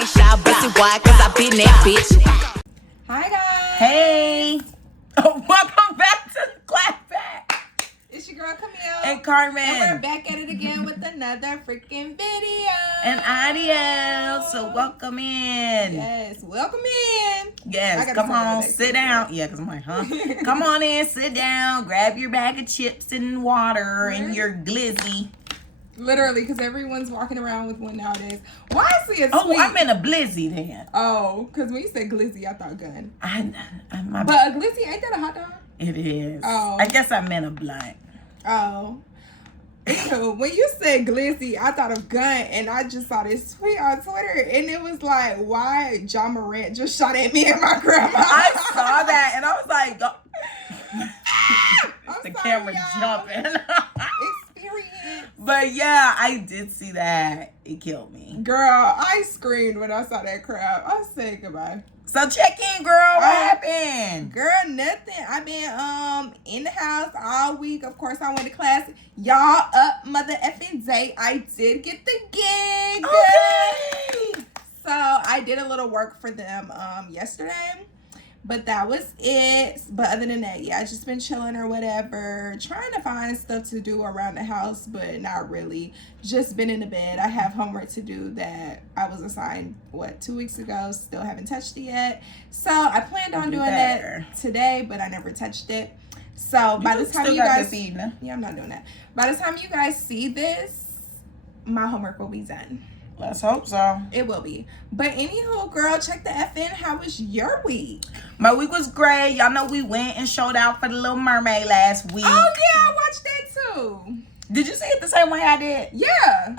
ain't shy, pussy wide, cause I been that bitch. Hi guys. Hey. Welcome back to the Clapback. It's your girl Camille. And Carmen. And we're back at it again with another freaking video. And audio. So welcome in. Yes, welcome in. Yes, come on, sit down. Yeah, because I'm like, huh? Come on in, sit down, grab your bag of chips and water and your glizzy. Literally, because everyone's walking around with one nowadays. Why is it Oh, I'm in a blizzy then. Oh, because when you said glizzy, I thought gun. But a glizzy, ain't that a hot dog? It is. Oh. I guess I meant a blunt. Oh. So when you said glizzy, I thought of gun, and I just saw this tweet on Twitter, and it was like, why John Morant just shot at me and my grandma. I saw that, and I was like, the camera jumping. Experience. But yeah, I did see that. It killed me. Girl, I screamed when I saw that crap. I said goodbye. So check in, girl. What happened? Girl, nothing. I've been in the house all week. Of course, I went to class. Y'all up mother effing day. I did get the gig. Okay. So I did a little work for them yesterday. But that was it. But other than that, yeah, I just been chilling or whatever. Trying to find stuff to do around the house, but not really. Just been in the bed. I have homework to do that I was assigned, 2 weeks ago. Still haven't touched it yet. So I planned on doing that today, but I never touched it. So by the time you guys... Yeah, I'm not doing that. By the time you guys see this, my homework will be done. Let's hope so. It will be. But anywho, girl, check the FN. How was your week? My week was great. Y'all know we went and showed out for the Little Mermaid last week. Oh, yeah, I watched that too. Did you see it the same way I did? Yeah.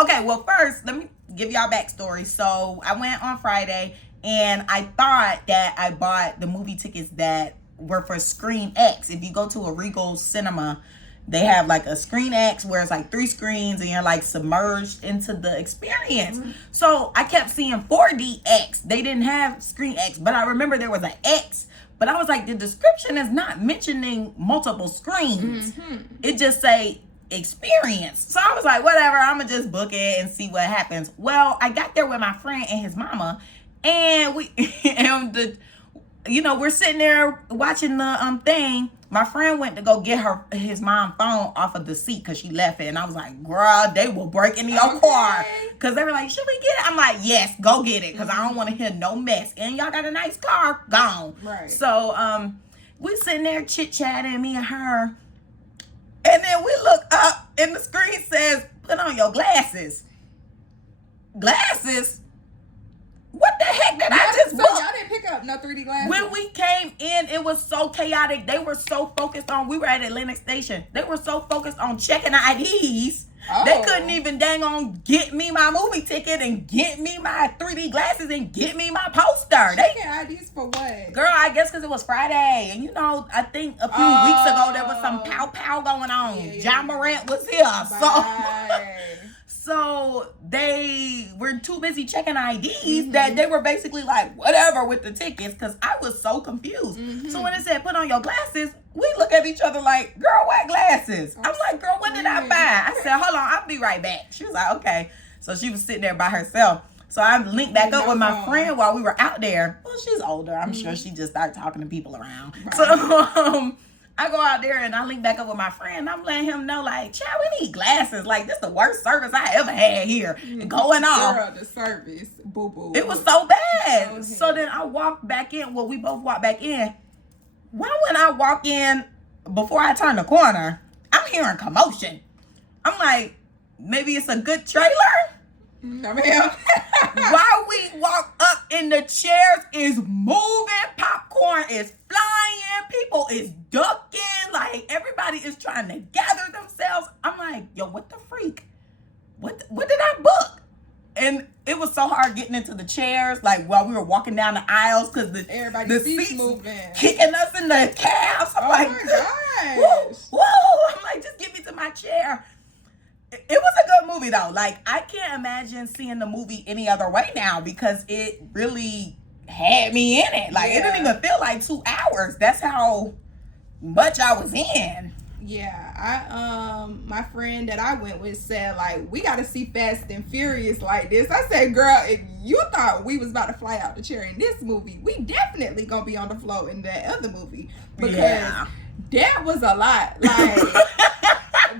Okay, well, first, let me give y'all backstory. So I went on Friday, and I thought that I bought the movie tickets that were for Screen X. If you go to a Regal Cinema, they have like a Screen X where it's like 3 screens and you're like submerged into the experience. Mm-hmm. So I kept seeing 4DX. They didn't have Screen X, but I remember there was an X. But I was like, the description is not mentioning multiple screens. Mm-hmm. It just say experience. So I was like, whatever, I'm gonna just book it and see what happens. Well, I got there with my friend and his mama, and we're sitting there watching the thing. My friend went to go get his mom's phone off of the seat because she left it. And I was like, girl, they will break into your car. Because they were like, should we get it? I'm like, yes, go get it. Because I don't want to hear no mess. And y'all got a nice car. Gone. Right. So we sitting there chit-chatting, me and her. And then we look up and the screen says, put on your glasses. Glasses? What the heck did I just book? So y'all didn't pick up no 3D glasses? When we came in, it was so chaotic. They were so focused on, we were at Atlantic Station. They were so focused on checking IDs. Oh. They couldn't even dang on get me my movie ticket and get me my 3D glasses and get me my poster. Checking IDs for what? Girl, I guess because it was Friday. And I think a few weeks ago, there was some pow going on. Yeah. John Morant was here. So they were too busy checking IDs that they were basically like, whatever with the tickets, because I was so confused. Mm-hmm. So when it said, put on your glasses, we look at each other like, girl, what glasses? I'm like, girl, what did I buy? I said, hold on, I'll be right back. She was like, okay. So she was sitting there by herself. So I linked back up with my friend while we were out there. Well, she's older. I'm sure she just started talking to people around. Right. So I go out there and I link back up with my friend. I'm letting him know, like, child, we need glasses. Like, this is the worst service I ever had here. Going on. Girl, the service. Boo-boo. It was so bad. So then I walked back in. Well, we both walked back in. When I walk in, before I turn the corner, I'm hearing commotion. I'm like, maybe it's a good trailer? No, ma'am. While we walk up and the chairs is moving, popcorn is flying, people is ducking, like everybody is trying to gather themselves. I'm like, yo, what the freak? What did I book? And it was so hard getting into the chairs, like while we were walking down the aisles, because the seats moving, kicking us in the calves. I'm like, my gosh. Whoa. I'm like, just get me to my chair. It was a good movie though. Like, I can't imagine seeing the movie any other way now because it really had me in it. Like, it didn't even feel like 2 hours. That's how much I was in. Yeah, my friend that I went with said, like, we gotta see Fast and Furious like this. I said, girl, if you thought we was about to fly out the chair in this movie, we definitely gonna be on the floor in that other movie. Because that was a lot. Like,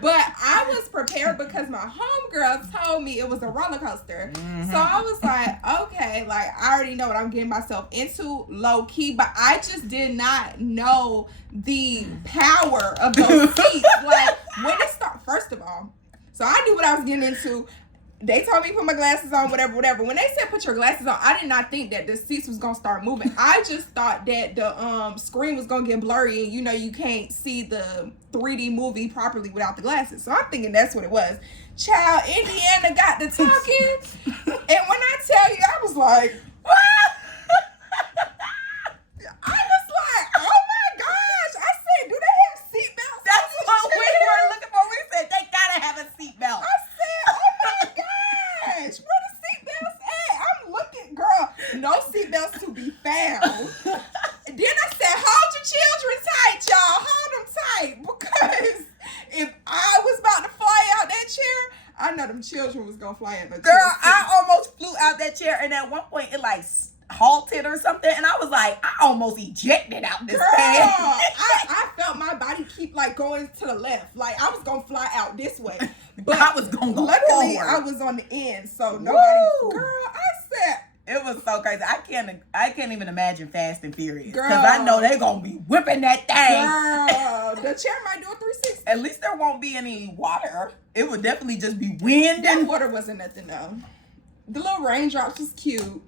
but I was prepared because my homegirl told me it was a roller coaster. So I was like, okay, like, I already know what I'm getting myself into, low key, but I just did not know the power of those seats. Like, when it started, first of all, so I knew what I was getting into. They told me to put my glasses on, whatever. When they said put your glasses on, I did not think that the seats was gonna start moving. I just thought that the screen was gonna get blurry and you can't see the 3D movie properly without the glasses. So I'm thinking that's what it was. Child, Indiana got to talking, and when I tell you, I was like, what? I was like, oh my gosh! I said, do they have seatbelts? That's what we were looking for. We said they gotta have a seatbelt. I said, oh my gosh, where the seatbelts at? I'm looking, girl, no seatbelts to be found. And then I said, hold your children tight, y'all. Hold them tight, because if I was about to fly out that chair, I know them children was gonna fly out that chair. Girl, I almost flew out that chair, and at one point it like halted or something, and I was like, I almost ejected out this thing. I felt my body keep like going to the left, like I was gonna fly out this way, but I was gonna go luckily forward. I was on the end, so nobody. Girl, I said it was so crazy. I can't even imagine Fast and Furious, because I know they gonna be whipping that thing. Girl, the chair might do a 360. At least there won't be any water. It would definitely just be wind. That water wasn't nothing though. The little raindrops was cute.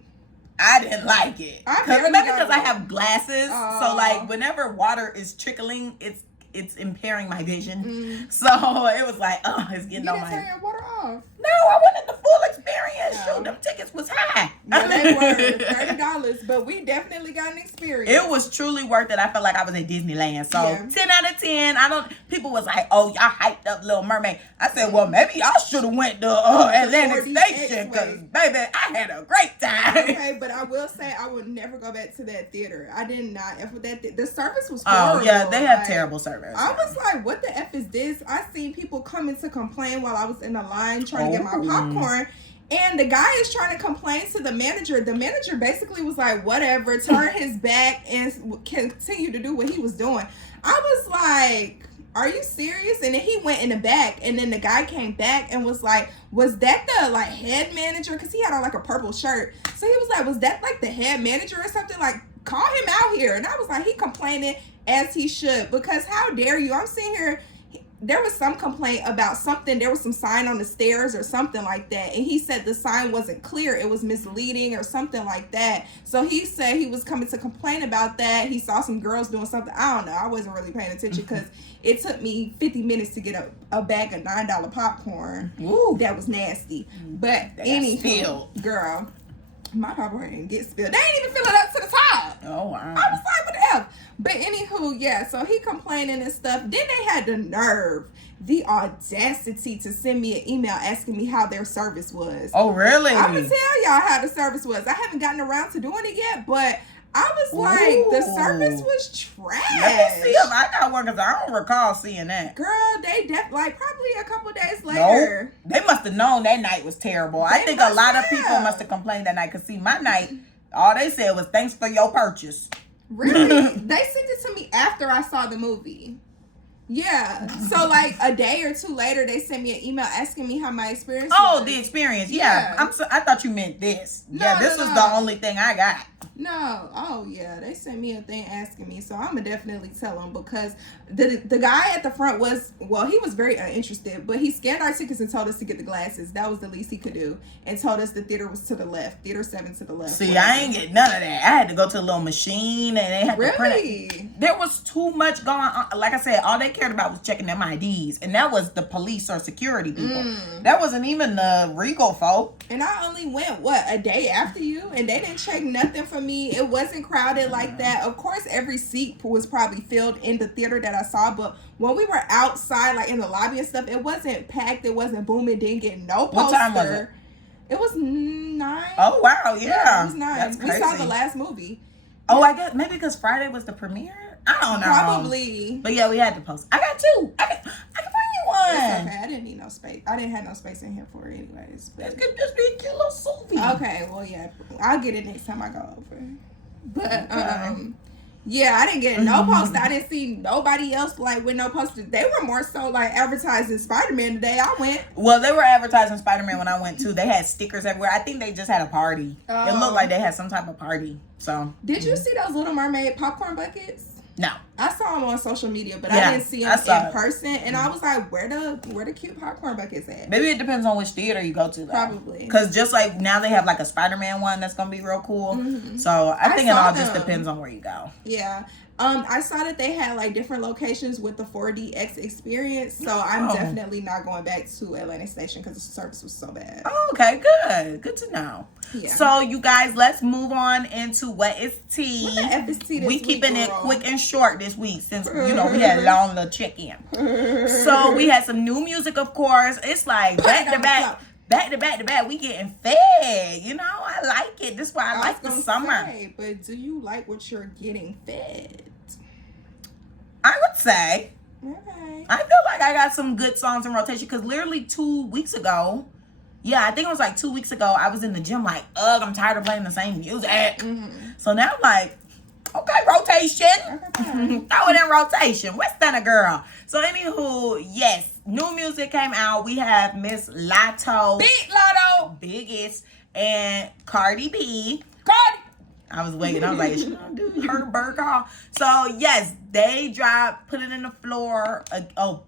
I didn't like it. Maybe because I have glasses, so like whenever water is trickling, it's impairing my vision. So it was like, oh, it's getting on my. You didn't turn your water off. No, I wanted the full experience. No. Shoot, them tickets was high. Yeah, they were $30, but we definitely got an experience. It was truly worth it. I felt like I was at Disneyland. So Yeah. 10 out of 10. People was like, oh, y'all hyped up Little Mermaid. I said, well, maybe y'all should have went to Atlantic 4DX Station, because baby, I had a great time. Okay, but I will say I would never go back to that theater. I did not. F with that. The service was horrible. Oh yeah, they have like, terrible service. I was like, what the F is this? I seen people coming to complain while I was in the line trying to get my popcorn. And the guy is trying to complain to the manager. The manager basically was like, whatever, turn his back and continue to do what he was doing. I was like, are you serious? And then he went in the back, and then the guy came back and was like, was that the like head manager? Because he had on like a purple shirt. So he was like, was that like the head manager or something? Like, call him out here. And I was like, he complaining as he should, because how dare you? I'm sitting here. There was some complaint about something. There was some sign on the stairs or something like that. And he said the sign wasn't clear. It was misleading or something like that. So he said he was coming to complain about that. He saw some girls doing something. I don't know. I wasn't really paying attention because it took me 50 minutes to get a bag of $9 popcorn. Ooh, that was nasty. But anywho, girl, my popcorn didn't get spilled. They didn't even fill it up to the top. Oh, wow. I was like, what the F? But anywho, yeah, so he complaining and stuff. Then they had the nerve, the audacity to send me an email asking me how their service was. Oh, really? I'm going to tell y'all how the service was. I haven't gotten around to doing it yet, but I was like, the service was trash. Let me see if I got one, because I don't recall seeing that. Girl, they like probably a couple days later. Nope. They must have known that night was terrible. I think a lot of people must have complained that night, because see, my night, all they said was, thanks for your purchase. Really? They sent it to me after I saw the movie. Yeah. So like a day or two later, they sent me an email asking me how my experience was. Oh, the experience. Yeah. I thought you meant this. No, yeah, this was the only thing I got. No. Oh, yeah. They sent me a thing asking me. So I'm going to definitely tell them, because the guy at the front he was very uninterested, but he scanned our tickets and told us to get the glasses. That was the least he could do. And told us the theater was to the left. Theater 7 to the left. See, whatever. I ain't get none of that. I had to go to a little machine, and they had to print it. There was too much going on. Like I said, all they cared about was checking them IDs. And that was the police or security people. That wasn't even the Regal folk. And I only went, a day after you? And they didn't check nothing for me. It wasn't crowded like that. Of course, every seat was probably filled in the theater that I saw. But when we were outside, like in the lobby and stuff, it wasn't packed. It wasn't booming. Didn't get no poster. What time was it? It was 9. Oh, wow. Yeah. It was 9. That's crazy. We saw the last movie. Oh, I guess maybe because Friday was the premiere. I don't know. Probably. But yeah, we had to post. I got 2. I can bring you one. It's okay. I didn't need no space. I didn't have no space in here for it anyways. But This could just be a cute little Suvi. okay, well, yeah. I'll get it next time I go over. But, yeah, I didn't get no post. I didn't see nobody else, like, with no posters. They were more so, like, advertising Spider-Man today. I went. Well, they were advertising Spider-Man when I went, too. They had stickers everywhere. I think they just had a party. It looked like they had some type of party. So. Did you see those Little Mermaid popcorn buckets? No. I saw them on social media, but I didn't see them in person. And I was like, where the cute popcorn buckets at? Maybe it depends on which theater you go to, though. Probably. Because just like now they have like a Spider-Man one that's going to be real cool. Mm-hmm. So I think it all just depends on where you go. Yeah. I saw that they had like different locations with the 4DX experience. So I'm definitely not going back to Atlantic Station because the service was so bad. Oh, okay, good. Good to know. Yeah. So you guys, let's move on into what is tea. What the F is tea this week, keeping it quick and short this week since we had a long little check-in. So we had some new music, of course. It's like back to back. We getting fed. I like it. This is why I like the summer. But do you like what you're getting fed? I would say. Okay. I feel like I got some good songs in rotation because literally 2 weeks ago. Yeah, I think it was like 2 weeks ago. I was in the gym like, I'm tired of playing the same music. Mm-hmm. So now I'm like, okay, rotation. Throw it in rotation. What's that, a girl? So anywho, yes, new music came out. We have Miss Lotto. Big Lotto. Biggest. And Cardi B. Cardi. I was waiting. I was like, is she gonna do her burger? So yes, they dropped Put It in the Floor.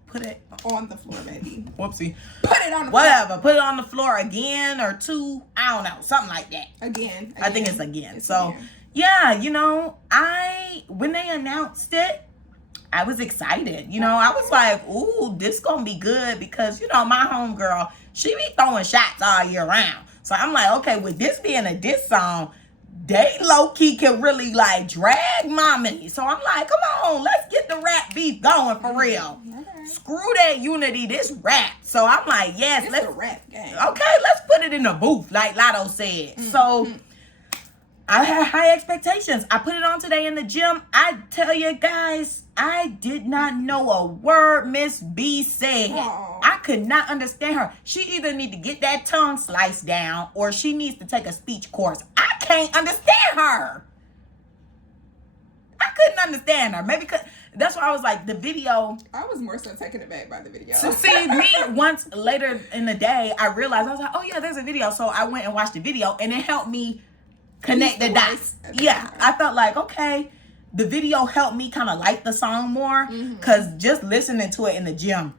Put it on the floor, baby. Whoopsie. Put it on the floor. Put it on the floor again or 2. I don't know. Something like that. Again. I think it's again. Yeah, when they announced it, I was excited. I was like, ooh, this gonna be good because, my homegirl, she be throwing shots all year round. So I'm like, okay, with this being a diss song, they low-key can really, like, drag mommy. So I'm like, come on, let's get the rap beef going for real. Okay. Screw that unity, this rap. So I'm like, yes, let's. It's a rap game. Okay, let's put it in the booth, like Lotto said. Mm-hmm. So I had high expectations. I put it on today in the gym. I tell you guys, I did not know a word Miss B said. Aww. I could not understand her. She either need to get that tongue sliced down or she needs to take a speech course. I can't understand her. I couldn't understand her. Maybe because that's why I was like, the video. I was more so taken aback by the video. So see, me once later in the day, I realized, I was like, oh yeah, there's a video. So I went and watched the video and it helped me connect the dots. Yeah, I felt like, okay, the video helped me kind of like the song more because just listening to it in the gym,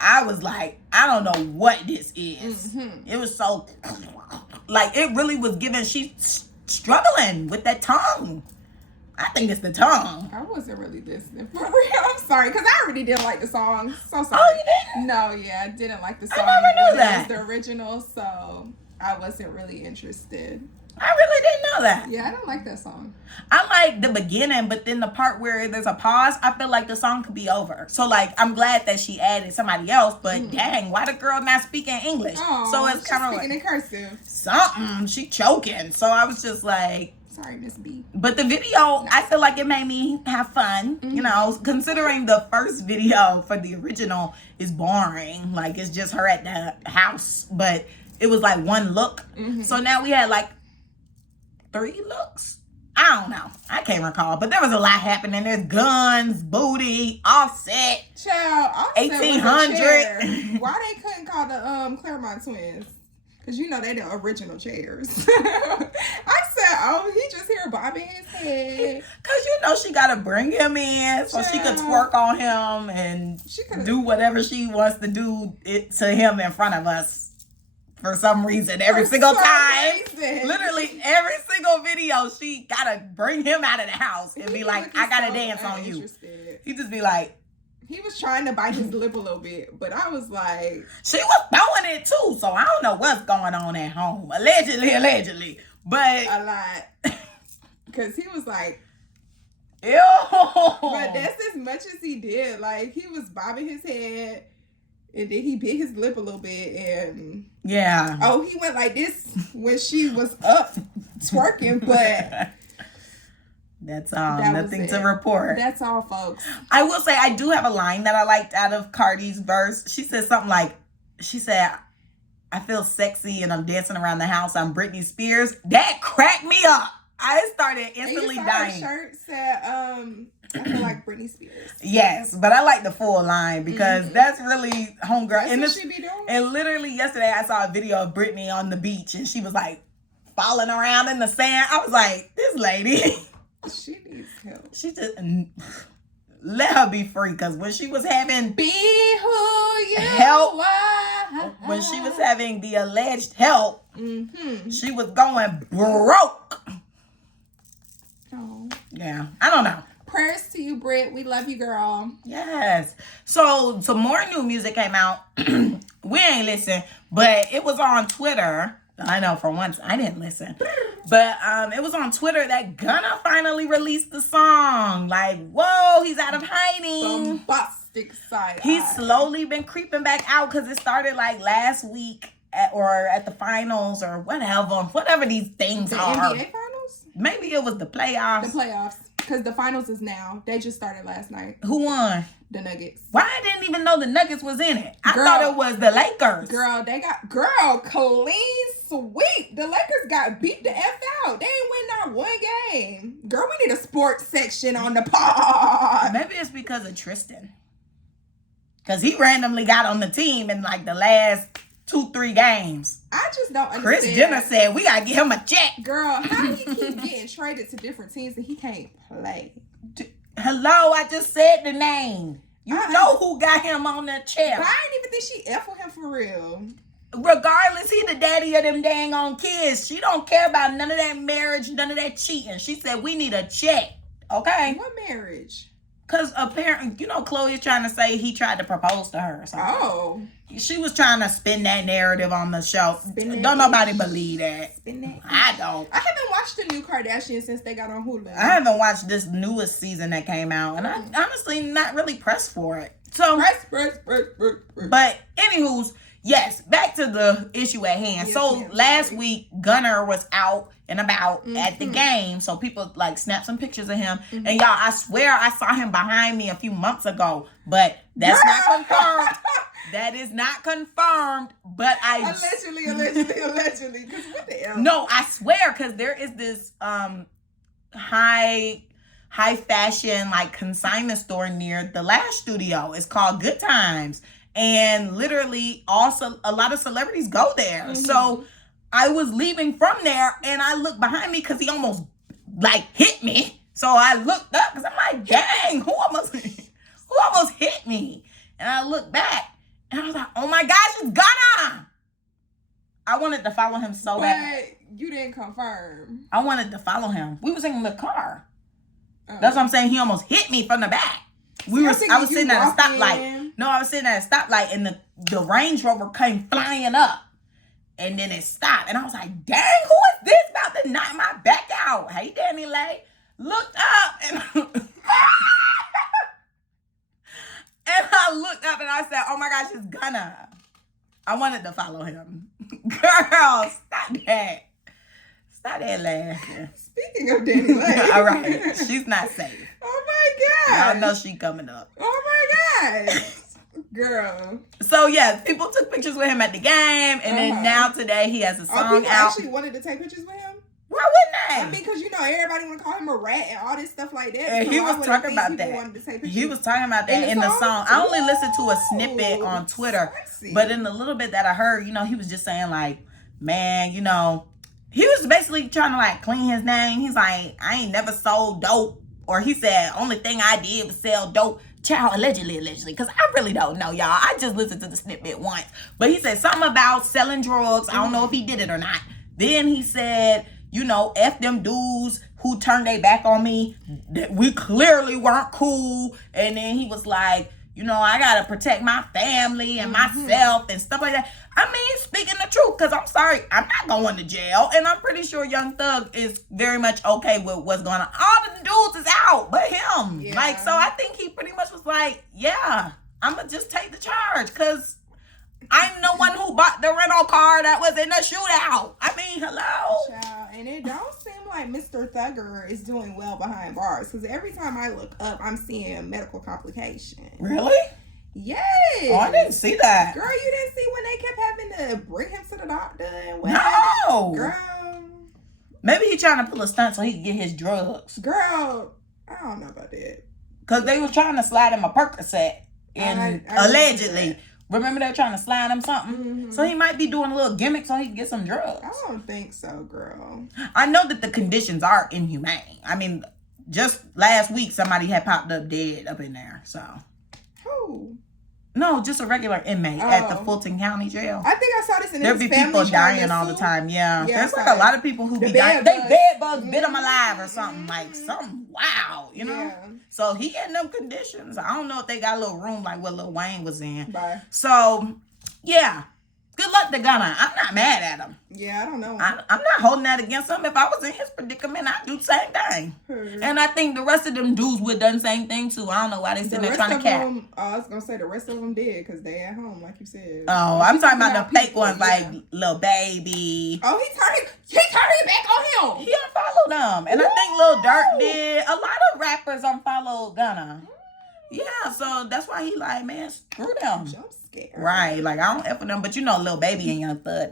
I was like, I don't know what this is. Mm-hmm. It was so, like, it really was giving, she's struggling with that tongue. I think it's the tongue. I wasn't really listening for real. I'm sorry, because I already didn't like the song. So sorry. Oh, you didn't? No, yeah, I didn't like the song. I never knew that. It was the original, so I wasn't really interested. I really didn't know that. Yeah, I don't like that song. I like the beginning, but then the part where there's a pause, I feel like the song could be over. So, like, I'm glad that she added somebody else, but dang, why the girl not speaking English? Oh, so it's kind of speaking in cursive. Something. She choking. So I was just like... Sorry, Miss B. But the video, I feel like it made me have fun. Considering the first video for the original is boring. Like, it's just her at the house. But it was like one look. So now we had like 3 looks. I don't know. I can't recall. But there was a lot happening. There's guns, booty, Offset. Offset 1800. Why they couldn't call the Claremont twins? Because they the original chairs. I said, oh, he just here bobbing his head. Because she got to bring him in so she could twerk on him and do whatever she wants to do to him in front of us. For some reason, every single time. Literally, every single video, she gotta bring him out of the house and be like, I gotta dance on you. He just be like... He was trying to bite his lip a little bit, but I was like... She was throwing it too, so I don't know what's going on at home. Allegedly. But... A lot. Because he was like... Ew! But that's as much as he did. Like, he was bobbing his head... And then he bit his lip a little bit and... Yeah. Oh, he went like this when she was up twerking, but... That's That was nothing it. to report. That's all, folks. I will say I do have a line that I liked out of Cardi's verse. She said something like, I feel sexy and I'm dancing around the house. I'm Britney Spears. That cracked me up. I started instantly dying. Her shirt said, I feel like Britney Spears. Yes, but I like the full line because that's really homegirl. That's and what she be doing. And literally yesterday I saw a video of Britney on the beach and she was like falling around in the sand. I was like, this lady. She needs help. She just let her be free because when she was having be who you help, are. when she was having the alleged help, she was going broke. Oh. Yeah, I don't know. Prayers to you, Britt. We love you, girl. Yes. So some more new music came out. We ain't listen, but it was on Twitter. I know for once I didn't listen. But it was on Twitter that Gunna finally released the song. Like, whoa, he's out of hiding. Bombastic side. He's slowly been creeping back out because it started like last week at the finals or whatever these things are. NBA finals? Maybe it was the playoffs. The playoffs. Because the finals is now. They just started last night. Who won? The Nuggets. Why I didn't even know the Nuggets was in it. I thought it was the Lakers. Clean sweep. The Lakers got beat the F out. They ain't win not one game. Girl, we need a sports section on the pod. Maybe it's because of Tristan. Because he randomly got on the team in like the last 2-3 games. I just don't understand. Chris Jenner said, we got to give him a check. Girl, how do he keep getting traded to different teams and he can't play? Hello, I just said the name. You know who got him on that chair. But I didn't even think she F with him for real. Regardless, he the daddy of them dang on kids. She don't care about none of that marriage, none of that cheating. She said, we need a check. Okay? What marriage? Because apparently, Chloe is trying to say he tried to propose to her or something. Oh. She was trying to spin that narrative on the show. Don't nobody believe that. I don't. I haven't watched the new Kardashians since they got on Hulu. I haven't watched this newest season that came out. And I'm honestly not really pressed for it. So, press. But anywho's, yes, back to the issue at hand. Yes, last week, Gunner was out and about at the game. So people like snapped some pictures of him. And y'all, I swear I saw him behind me a few months ago. But that's not confirmed. That is not confirmed. But Allegedly. Because what the hell? No, I swear, because there is this high fashion like consignment store near the Lash Studio. It's called Good Times. And literally also a lot of celebrities go there. So I was leaving from there and I looked behind me because he almost like hit me. So I looked up because I'm like, dang, who almost hit me? And I looked back and I was like, oh my gosh, it's Gunna. I wanted to follow him so bad. But you didn't confirm. I wanted to follow him. We was in the car. That's what I'm saying. He almost hit me from the back. I was sitting at a stoplight. No, I was sitting at a stoplight and the Range Rover came flying up. And then it stopped. And I was like, dang, who is this about to knock my back out? Hey, Danny Lay. Looked up and and I looked up and I said, oh my gosh, it's Gunna. I wanted to follow him. Girl, stop that. Stop that laughing. Speaking of Danny Lay. All right. She's not safe. Oh my God. Y'all know she coming up. Oh my God. Girl. So yeah, people took pictures with him at the game, and then now today he has a song people out. Actually wanted to take pictures with him. Why wouldn't they? I mean, because everybody want to call him a rat and all this stuff like that. And so he was talking about that. He was talking about that in the song. I only listened to a snippet on Twitter, but in the little bit that I heard, he was just saying like, man, he was basically trying to like clean his name. He's like, I ain't never sold dope, or he said only thing I did was sell dope. Child, allegedly, because I really don't know, y'all. I just listened to the snippet once. But he said something about selling drugs. I don't know if he did it or not. Then he said, F them dudes who turned their back on me. We clearly weren't cool. And then he was like, I got to protect my family and myself and stuff like that. I mean, speaking the truth, because I'm sorry, I'm not going to jail. And I'm pretty sure Young Thug is very much okay with what's going on. All the dudes is out but him. Yeah. So I think he pretty much was like, yeah, I'm going to just take the charge because I'm the one who bought the rental car that was in the shootout. I mean, hello. Child, and it don't seem like Mr. Thugger is doing well behind bars, because every time I look up, I'm seeing medical complications. Really? Yes. Oh, I didn't see that. Girl, you didn't see when they kept having to bring him to the doctor and what? No. Girl. Maybe he trying to pull a stunt so he can get his drugs. Girl, I don't know about that. Because they was trying to slide him a Percocet. And I allegedly. Remember they were trying to slide him something? Mm-hmm. So he might be doing a little gimmick so he can get some drugs. I don't think so, girl. I know that the conditions are inhumane. I mean, just last week somebody had popped up dead up in there. So Who? no, just a regular inmate at the Fulton County Jail. I think I saw this in There his be family people trying dying to all the sue. time. Yeah, Yeah, there's like right. a lot of people who The be dying. bed They bugs. bed bugs bit them alive or something like something. Wow, you know. Yeah. So he in them conditions. I don't know if they got a little room like what Lil Wayne was in. Bye. So yeah, good luck to Gunna. I'm not mad at him. Yeah, I don't know. I'm not holding that against him. If I was in his predicament, I'd do the same thing. And I think the rest of them dudes would done the same thing too. I don't know why they sitting there trying to cap. I was gonna say the rest of them did because they at home, like you said. Oh, I'm talking about the fake people, ones like Lil Baby. Oh, he turned it back on him. He unfollowed them. And I think Lil Durk did. A lot of rappers unfollowed Gunna. Yeah, so that's why he like, man, screw them. I'm scared. Right, like I don't F with them, but you know Lil Baby and Young Thug,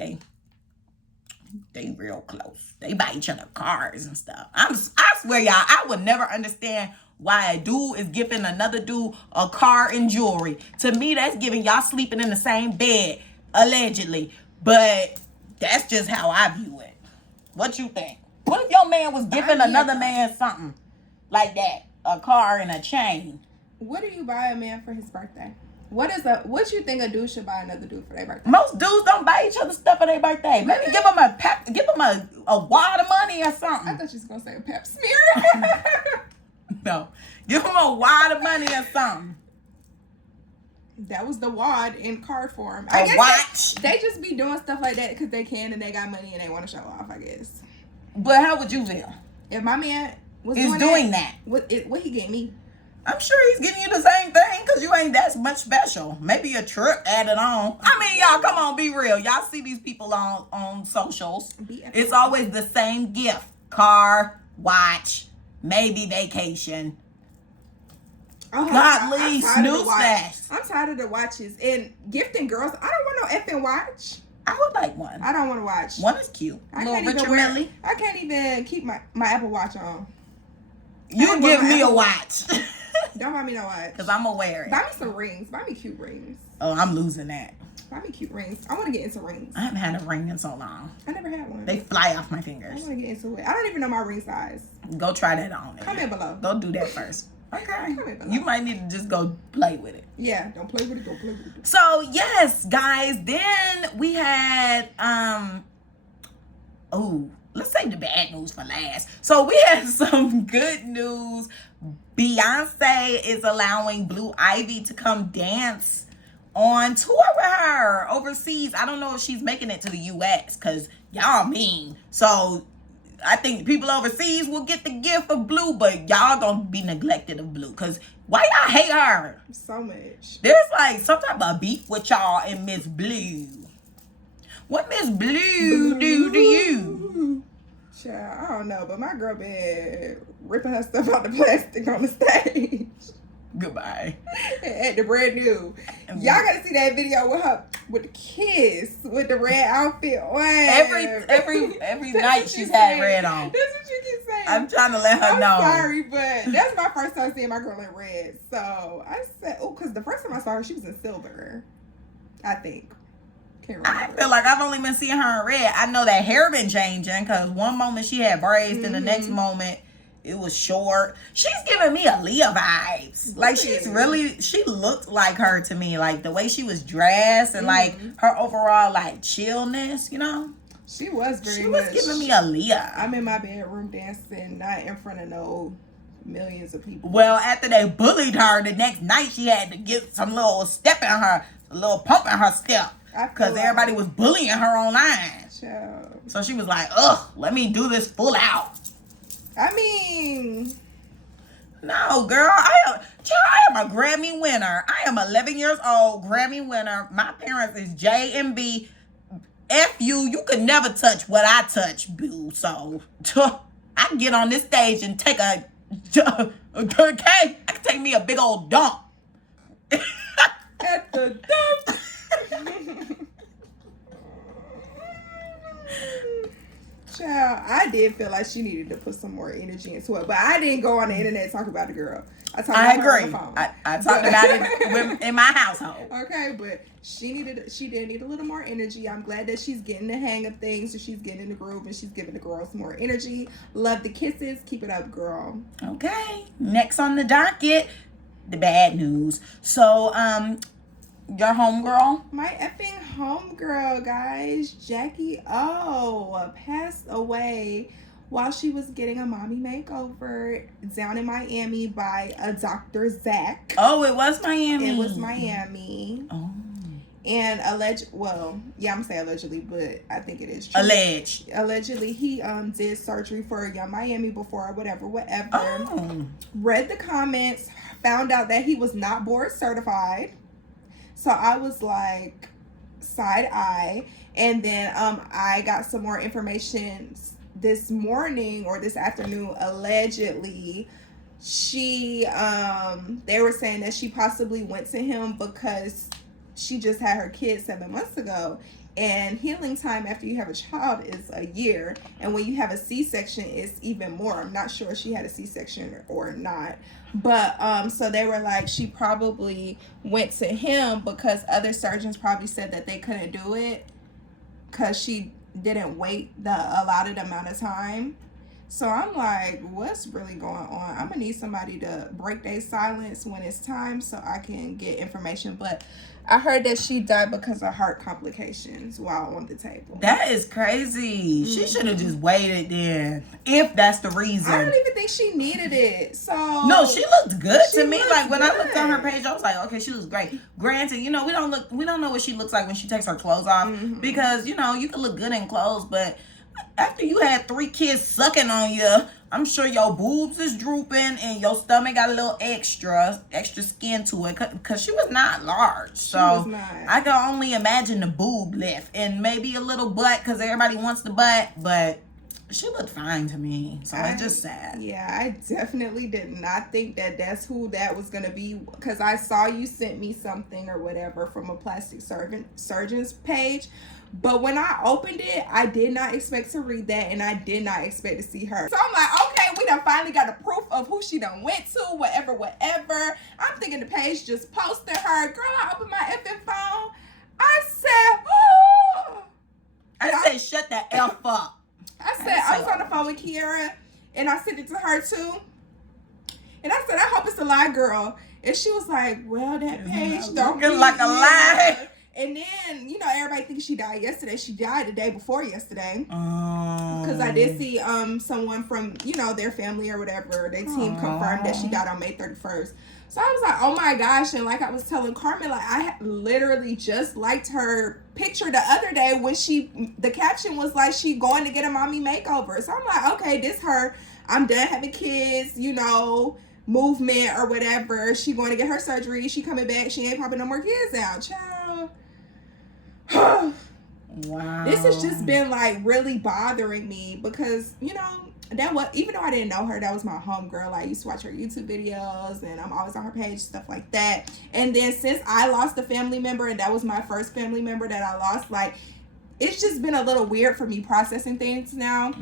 they real close. They buy each other cars and stuff. I swear, y'all, I would never understand why a dude is giving another dude a car and jewelry. To me, that's giving y'all sleeping in the same bed, allegedly. But that's just how I view it. What you think? What if your man was giving another man something like that? A car and a chain. What do you buy a man for his birthday? What you think a dude should buy another dude for their birthday? Most dudes don't buy each other stuff for their birthday. Maybe give them a wad of money or something. I thought you was gonna say a pep smear. No, give them a wad of money or something. That was the wad in card form. A watch. They just be doing stuff like that because they can and they got money and they want to show off, I guess. But how would you feel? If my man was doing that. What he getting me? I'm sure he's getting you the same thing because you ain't that much special. Maybe a trip added on. I mean, y'all, come on, be real. Y'all see these people on socials. It's always the same gift. Car, watch, maybe vacation. Oh, Godly snooze flash. I'm tired of the watches and gifting girls. I don't want no effing watch. I would like one. I don't want to watch. One is cute. I Little can't Richard even Millie. I can't even keep my Apple Watch on. You give me a watch. Don't buy me no watch. Because I'm gonna wear it. Buy me some rings. Buy me cute rings. Oh, I'm losing that. Buy me cute rings. I want to get into rings. I haven't had a ring in so long. I never had one. They fly off my I fingers. want to get into it. I don't even know my ring size. Go try that on. Comment below. Go do that first. Okay. Comment below. You might need to just go play with it. Yeah, don't play with it. Don't play with it. So yes, guys. Then we had let's save the bad news for last. So we had some good news. Beyonce is allowing Blue Ivy to come dance on tour with her overseas. I don't know if she's making it to the US because y'all mean. So I think people overseas will get the gift of Blue, but y'all gonna be neglected of Blue because why y'all hate her? So much. There's like some type of beef with y'all and Miss Blue. What Miss Blue do to you? Child, I don't know, but my girl been ripping her stuff out the plastic on the stage. Goodbye. At the brand new. Y'all gotta see that video with her with the kiss with the red outfit on. Every night she's had red on. That's what you keep saying. I'm trying to let her know. I'm sorry, but that's my first time seeing my girl in red. So I said, because the first time I saw her, she was in silver. I think. Can't remember. I feel like I've only been seeing her in red. I know that hair been changing because one moment she had braids and the next moment it was short. She's giving me Aaliyah vibes. Like she looked like her to me. Like the way she was dressed and like her overall like chillness, you know? She was She was giving me Aaliyah. I'm in my bedroom dancing, not in front of no millions of people. Well, after they bullied her, the next night she had to get some little step in her, a little pump in her step. Because everybody was bullying her online. Child. So she was like, ugh, let me do this full out. I mean, no, girl. I am a Grammy winner. I am 11 years old, Grammy winner. My parents is J and B. F you could never touch what I touch, boo. So I can get on this stage and take I can take me a big old dump. At the dump. Child, I did feel like she needed to put some more energy into it, but I didn't go on the internet and talk about the girl. I talked about her on the phone. I talked about it in my household. Okay, but she did need a little more energy. I'm glad that she's getting the hang of things, so she's getting in the groove and she's giving the girls more energy. Love the kisses. Keep it up, girl. Okay. Next on the docket, the bad news. So, your homegirl? My effing homegirl, guys, Jackie O, passed away while she was getting a mommy makeover down in Miami by a Dr. Zach. Oh, it was Miami. It was Miami. Oh. And I'm gonna say allegedly, but I think it is true. Allegedly, he did surgery for Young Miami before or whatever. Oh. Read the comments, found out that he was not board certified. So I was like, side eye. And then I got some more information this morning or this afternoon. Allegedly, they were saying that she possibly went to him because she just had her kid 7 months ago. And healing time after you have a child is a year. And when you have a C-section, it's even more. I'm not sure if she had a C-section or not. But so they were like, she probably went to him because other surgeons probably said that they couldn't do it because she didn't wait the allotted amount of time. So I'm like, what's really going on? I'm going to need somebody to break their silence when it's time so I can get information. But I heard that she died because of heart complications while on the table. That is crazy. She should have just waited then, if that's the reason. I don't even think she needed it. So no, she looked good to me. Like when I looked on her page, I was like, okay, she looks great. Granted, we don't know what she looks like when she takes her clothes off because you can look good in clothes, but after you had 3 kids sucking on you, I'm sure your boobs is drooping and your stomach got a little extra skin to it because she was not large. So I can only imagine the boob lift and maybe a little butt because everybody wants the butt, but she looked fine to me. So it's just sad. Yeah, I definitely did not think that that's who that was going to be because I saw you sent me something or whatever from a plastic surgeon's page. But when I opened it, I did not expect to read that, and I did not expect to see her. So I'm like, okay, we done finally got a proof of who she done went to, whatever. I'm thinking the page just posted her. Girl, I opened my effing phone. I said, oh. I said, shut the F up. I was on the phone with Kiara, and I sent it to her, too. And I said, I hope it's a lie, girl. And she was like, well, that page don't look like a lie. And then, everybody thinks she died yesterday. She died the day before yesterday. Because I did see someone from, their family or whatever, their team confirmed that she died on May 31st. So I was like, oh my gosh. And like I was telling Carmen, like I literally just liked her picture the other day when the caption was like, she going to get a mommy makeover. So I'm like, okay, this her. I'm done having kids, movement or whatever. She going to get her surgery. She coming back. She ain't popping no more kids out, child. Wow. This has just been like really bothering me because that was, even though I didn't know her, that was my homegirl. I used to watch her YouTube videos and I'm always on her page, stuff like that. And then since I lost a family member, and that was my first family member that I lost, like it's just been a little weird for me processing things now.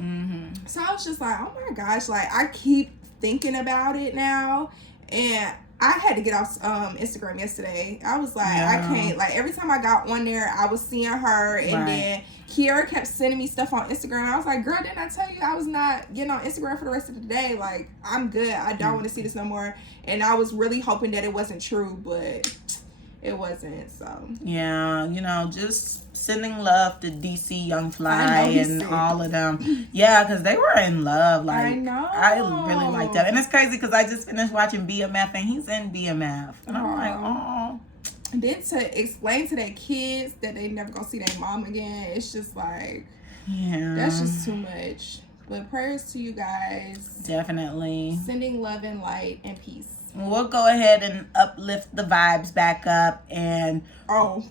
So I was just like, oh my gosh, like I keep thinking about it now. And I had to get off Instagram yesterday. I was like, I can't. Like, every time I got on there, I was seeing her. And then Kiara kept sending me stuff on Instagram. I was like, girl, didn't I tell you I was not getting on Instagram for the rest of the day? Like, I'm good. I don't want to see this no more. And I was really hoping that it wasn't true, but it wasn't. So yeah, just sending love to DC Young Fly and all of them. Yeah, because they were in love. Like, I know. I really like that. And it's crazy because I just finished watching BMF and he's in BMF. And I'm like, oh. And then to explain to their kids that they never gonna see their mom again, it's just like, that's just too much. But prayers to you guys. Definitely. Sending love and light and peace. we'll go ahead and uplift the vibes back up. And oh,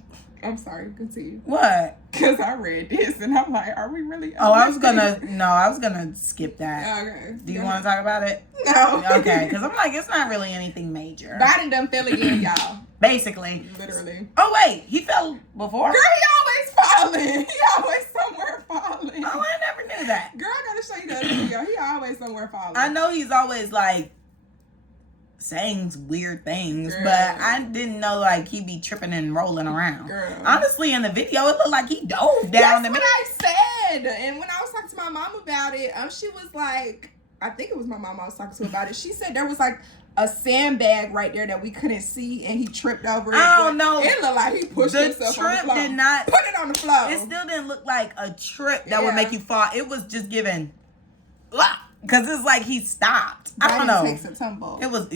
I'm sorry, continue. What? Because I read this and I'm like, are we really? I was gonna skip that. Okay. Do you want to talk about it? No. Okay, because I'm like, it's not really anything major. Biden done fell again, y'all. Basically. Literally. Oh wait, he fell before? Girl, he always falling. He always somewhere falling. Oh, I never knew that. Girl, I gotta show you that video. He always somewhere falling. I know he's always like saying weird things, Girl. but I didn't know like he be tripping and rolling around. Girl. Honestly, in the video, it looked like he dove down. That's what I said. And when I was talking to my mom about it, she was like, I think it was my mom I was talking to about it. She said there was like a sandbag right there that we couldn't see, and he tripped over it. I don't know. It looked like he pushed himself on the floor. Did not put it on the floor. It still didn't look like a trip that would make you fall. It was just giving, because it's like he stopped. I don't know. Takes a tumble. It was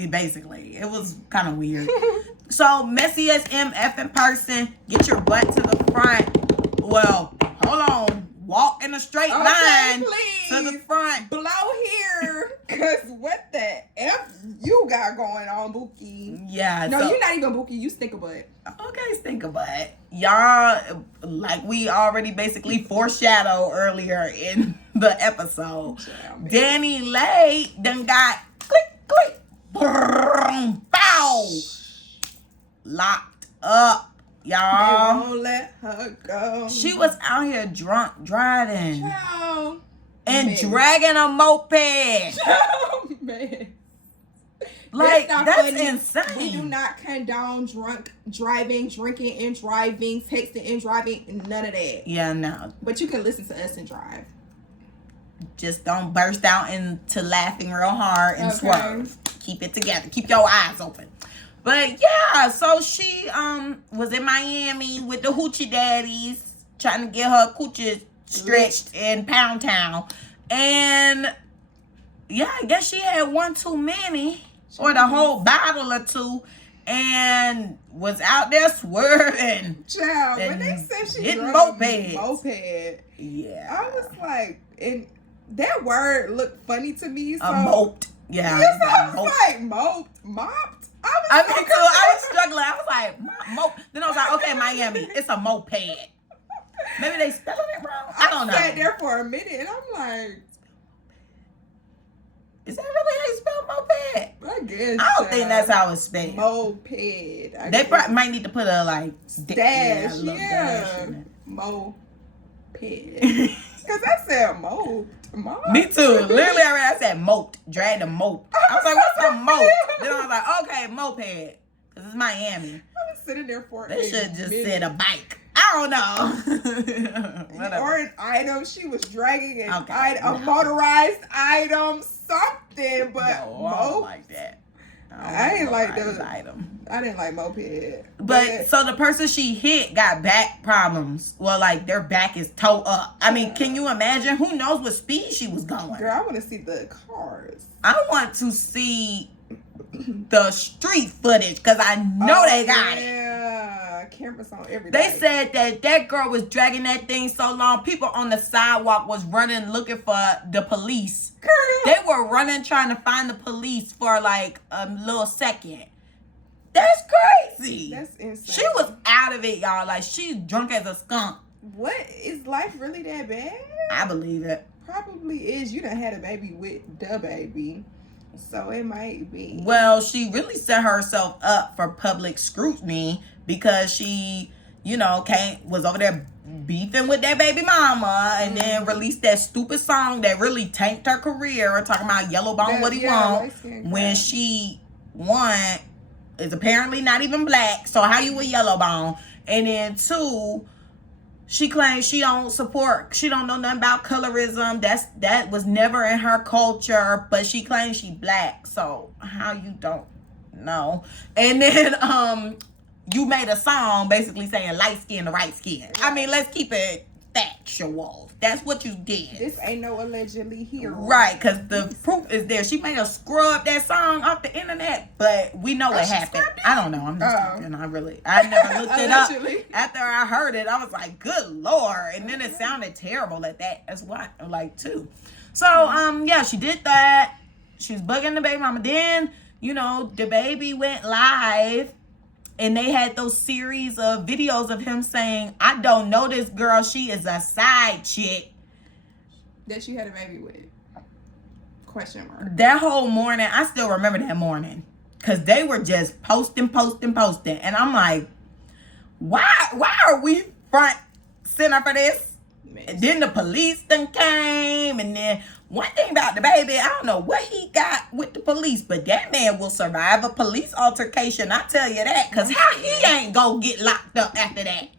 kind of weird. So Messiest Person, get your butt to the front. Well, hold on. Walk in a straight line please. to the front. Blow here, cause what the F you got going on, Bookie? Yeah. No, you're not even Bookie. You stink a butt. Okay, stink a butt. Y'all, like we already basically foreshadowed earlier in the episode. Danny Lay done got click, boom, bow, locked up. Y'all, they won't let her go. She was out here drunk driving and man. dragging a moped. Man. Like, that's funny. insane. We do not condone drunk driving, drinking and driving, texting and driving, none of that. Yeah, no. But you can listen to us and drive. Just don't burst out into laughing real hard and swerve. Keep it together. Keep your eyes open. But yeah, so she was in Miami with the hoochie daddies trying to get her coochie stretched in Pound Town. And yeah, I guess she had one too many, or the whole bottle or two, and was out there swerving. Child, when they said she getting drove moped. Yeah. I was like, and that word looked funny to me. So, moped. Yeah. Yes, I was like, mopped. I was struggling. I was like, moped. Then I was like, okay, Miami, it's a moped. Maybe they spelling it wrong. I don't know. I sat there for a minute and I'm like, is that really how you spell moped? I guess. I don't think that's how it's spelled. Moped. They probably might need to put a like dash. Dash in it. Moped. Because I said moped. Me too. Literally, I said moped. Drag the mope. I was like, what's a mope? Then I was like, okay, moped. Because it's Miami. I was sitting there for They should have just said a bike. I don't know. Or an item. She was dragging a motorized item, something, but no, I don't like that. I ain't like those item. I didn't like moped. But so the person she hit got back problems. Well, like their back is toe up. I mean, can you imagine? Who knows what speed she was going? Girl, I want to see the cars. I want to see the street footage because I know they got it. Yeah, cameras on everything. They said that girl was dragging that thing so long, people on the sidewalk was running looking for the police. Girl. They were running trying to find the police for like a little second. That's crazy. That's insane. She was out of it, y'all. Like, she's drunk as a skunk. What? Is life really that bad? I believe it. Probably is. You done had a baby with the baby. So it might be. Well, she really set herself up for public scrutiny because she, was over there beefing with that baby mama and then released that stupid song that really tanked her career, talking about yellow bone, what he want, when she, one, is apparently not even black, so how you a yellow bone? And then two, she claims she don't know nothing about colorism. That was never in her culture, but she claims she black, so how you don't know? And then you made a song basically saying light skin to right skin. I mean, let's keep it factual. That's what you did. This ain't no allegedly here. Right, because the proof is there. She may have scrubbed that song off the internet, but we know what happened. I don't know. I'm just talking. I never looked it up. After I heard it, I was like, good Lord. And then it sounded terrible at that as well, like, too. So, yeah, she did that. She was bugging the baby mama. Then, you know, the baby went live and they had those series of videos of him saying, I don't know this girl. She is a side chick. That you had a baby with. Question mark. That whole morning, I still remember that morning. Because they were just posting. And I'm like, why are we front center for this? And then the police done came. And then one thing about the baby, I don't know what he got with the police, but that man will survive a police altercation. I tell you that. Because how he ain't gonna get locked up after that?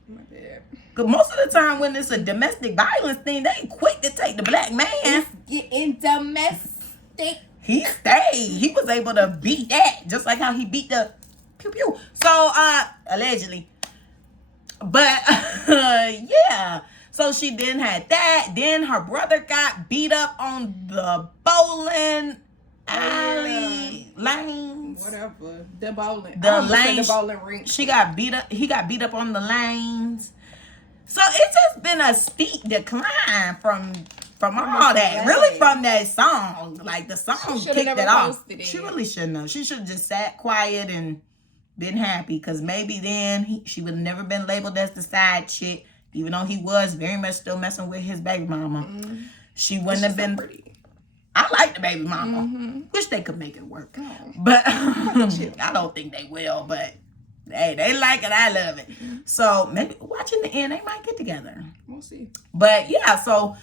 Because most of the time when it's a domestic violence thing, they quick to take the black man. It's getting domestic. He stayed. He was able to beat that. Just like how he beat the pew pew. So, allegedly. But, yeah. So she then had that. Then her brother got beat up on the bowling alley lanes. Whatever. The bowling. The lanes. The bowling rink. She got beat up. He got beat up on the lanes. So it's just been a steep decline from all that. Really from that song. Like the song kicked it off. She really shouldn't have. She should have just sat quiet and been happy. Because maybe then she would have never been labeled as the side chick. Even though he was very much still messing with his baby mama. Mm-hmm. She wouldn't have been. So I like the baby mama. Mm-hmm. Wish they could make it work. Oh. But I don't think they will. But hey, they like it. I love it. Mm-hmm. So maybe watching the end, they might get together. We'll see. But yeah, so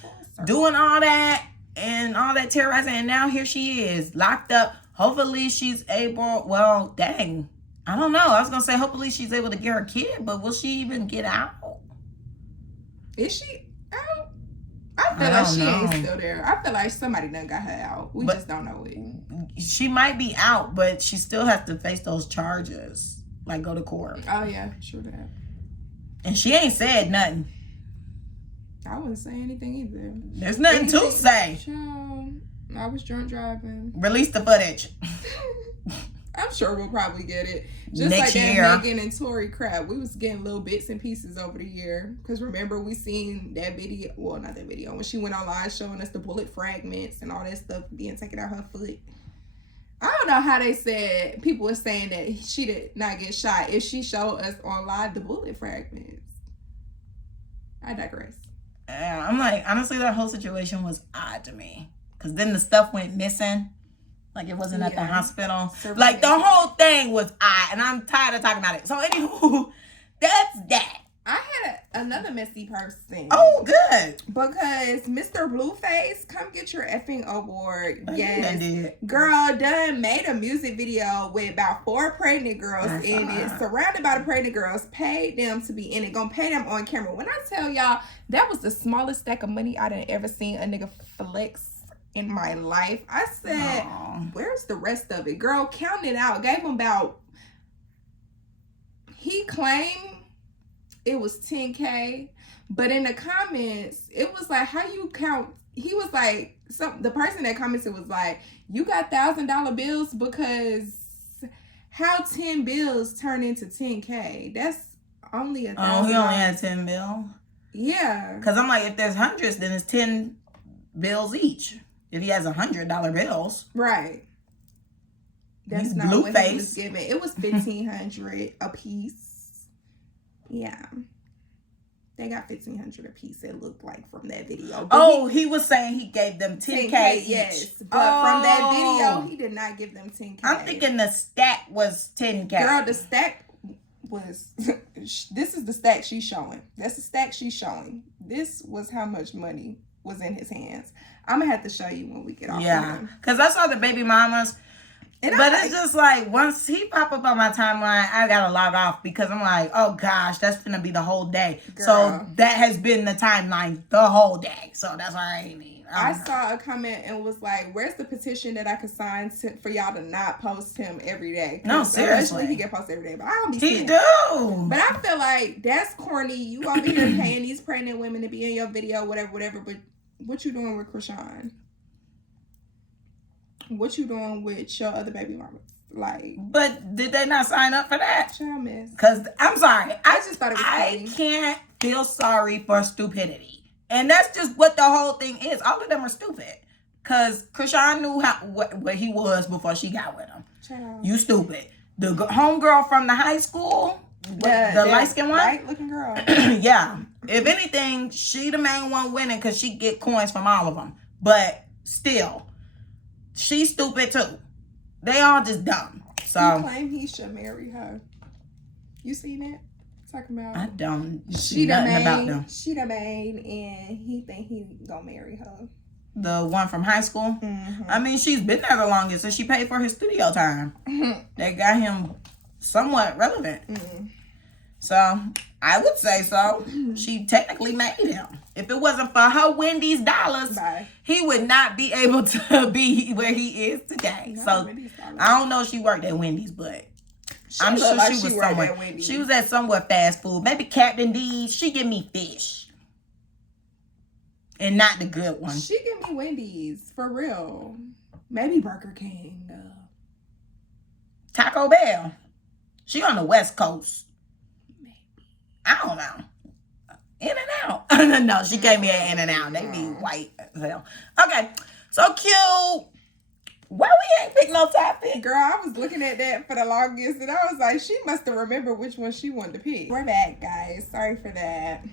doing all that and all that terrorizing. And now here she is locked up. Hopefully she's able. Well, dang. I don't know. I was going to say hopefully she's able to get her kid. But will she even get out? Is she out? I feel like she ain't still there. I feel like somebody done got her out. We just don't know it. She might be out, but she still has to face those charges. Like go to court. Oh, yeah. Sure that. And she ain't said nothing. I wouldn't say anything either. There's nothing to say. I was drunk driving. Release the footage. I'm sure we'll probably get it. Just next like that year. Megan and Tory crap. We was getting little bits and pieces over the year. Because remember, we seen that video. Well, not that video. When she went online showing us the bullet fragments and all that stuff being taken out her foot. I don't know how they said. People were saying that she did not get shot if she showed us online the bullet fragments. I digress. Yeah, I'm like, honestly, that whole situation was odd to me. Because then the stuff went missing. Like it wasn't at the hospital. Like the whole thing was odd. And I'm tired of talking about it. So anywho, that's that. I had another messy person. Oh, good. Because Mr. Blueface, come get your effing award. Yes. Did. Girl done made a music video with about 4 pregnant girls in it. Surrounded by the pregnant girls. Paid them to be in it. Gonna pay them on camera. When I tell y'all, that was the smallest stack of money I done ever seen a nigga flex in my life. I said, where's the rest of it? Girl, count it out. Gave him about, he claimed it was 10K, but in the comments, it was like, how you count? He was like, the person that commented was like, you got $1,000 bills because how 10 bills turn into 10K? That's only $1,000. Oh, he only had 10 bills? Yeah. Because I'm like, if there's hundreds, then it's 10 bills each. If he has $100 bills. Right. That's not what he was given. It was $1,500 a piece. Yeah. They got $1,500 a piece, it looked like, from that video. But he was saying he gave them 10K each. Yes. But from that video, he did not give them 10K. I'm thinking the stack was 10K. Girl, the stack was... this is the stack she's showing. That's the stack she's showing. This was how much money was in his hands. I'm gonna have to show you when we get off. Yeah, because I saw the baby mamas, but it's just like once he pop up on my timeline, I gotta log off because I'm like, oh gosh, that's gonna be the whole day. Girl. So that has been the timeline the whole day. So that's why I ain't need. I saw a comment and was like, "Where's the petition that I could sign for y'all to not post him every day?" No, seriously, he get posted every day, but I don't be. He do. But I feel like that's corny. You over here paying these pregnant women to be in your video, whatever. But what you doing with Krishan? What you doing with your other baby mamas? Like, but did they not sign up for that? Child miss. Because I'm sorry, I just thought it was funny. I can't feel sorry for stupidity, and that's just what the whole thing is. All of them are stupid. Because Krishan knew what he was before she got with him. Child. You stupid. The homegirl from the high school, the light-skinned one? Light-looking girl. Yeah. If anything, she the main one winning because she get coins from all of them. But still, she's stupid too. They all just dumb. So He claimed he should marry her. You seen it? Talking about I don't she know the nothing main, about them. she the main, and he think he gonna marry her. The one from high school? Mm-hmm. I mean, she's been there the longest and she paid for his studio time. They got him somewhat relevant. Mm-hmm. So, I would say so. She technically made him. If it wasn't for her Wendy's dollars, he would not be able to be where he is today. So, I don't know if she worked at Wendy's, but I'm sure like she was somewhere. She was at somewhere fast food. Maybe Captain D's. She give me fish. And not the good one. She give me Wendy's, for real. Maybe Burger King. Taco Bell. She on the West Coast. Maybe. I don't know. In and Out. No, she gave me an In and Out. They be white as hell. Okay. So cute. Why we ain't pick no topic? Girl, I was looking at that for the longest and I was like, she must have remembered which one she wanted to pick. We're back, guys. Sorry for that.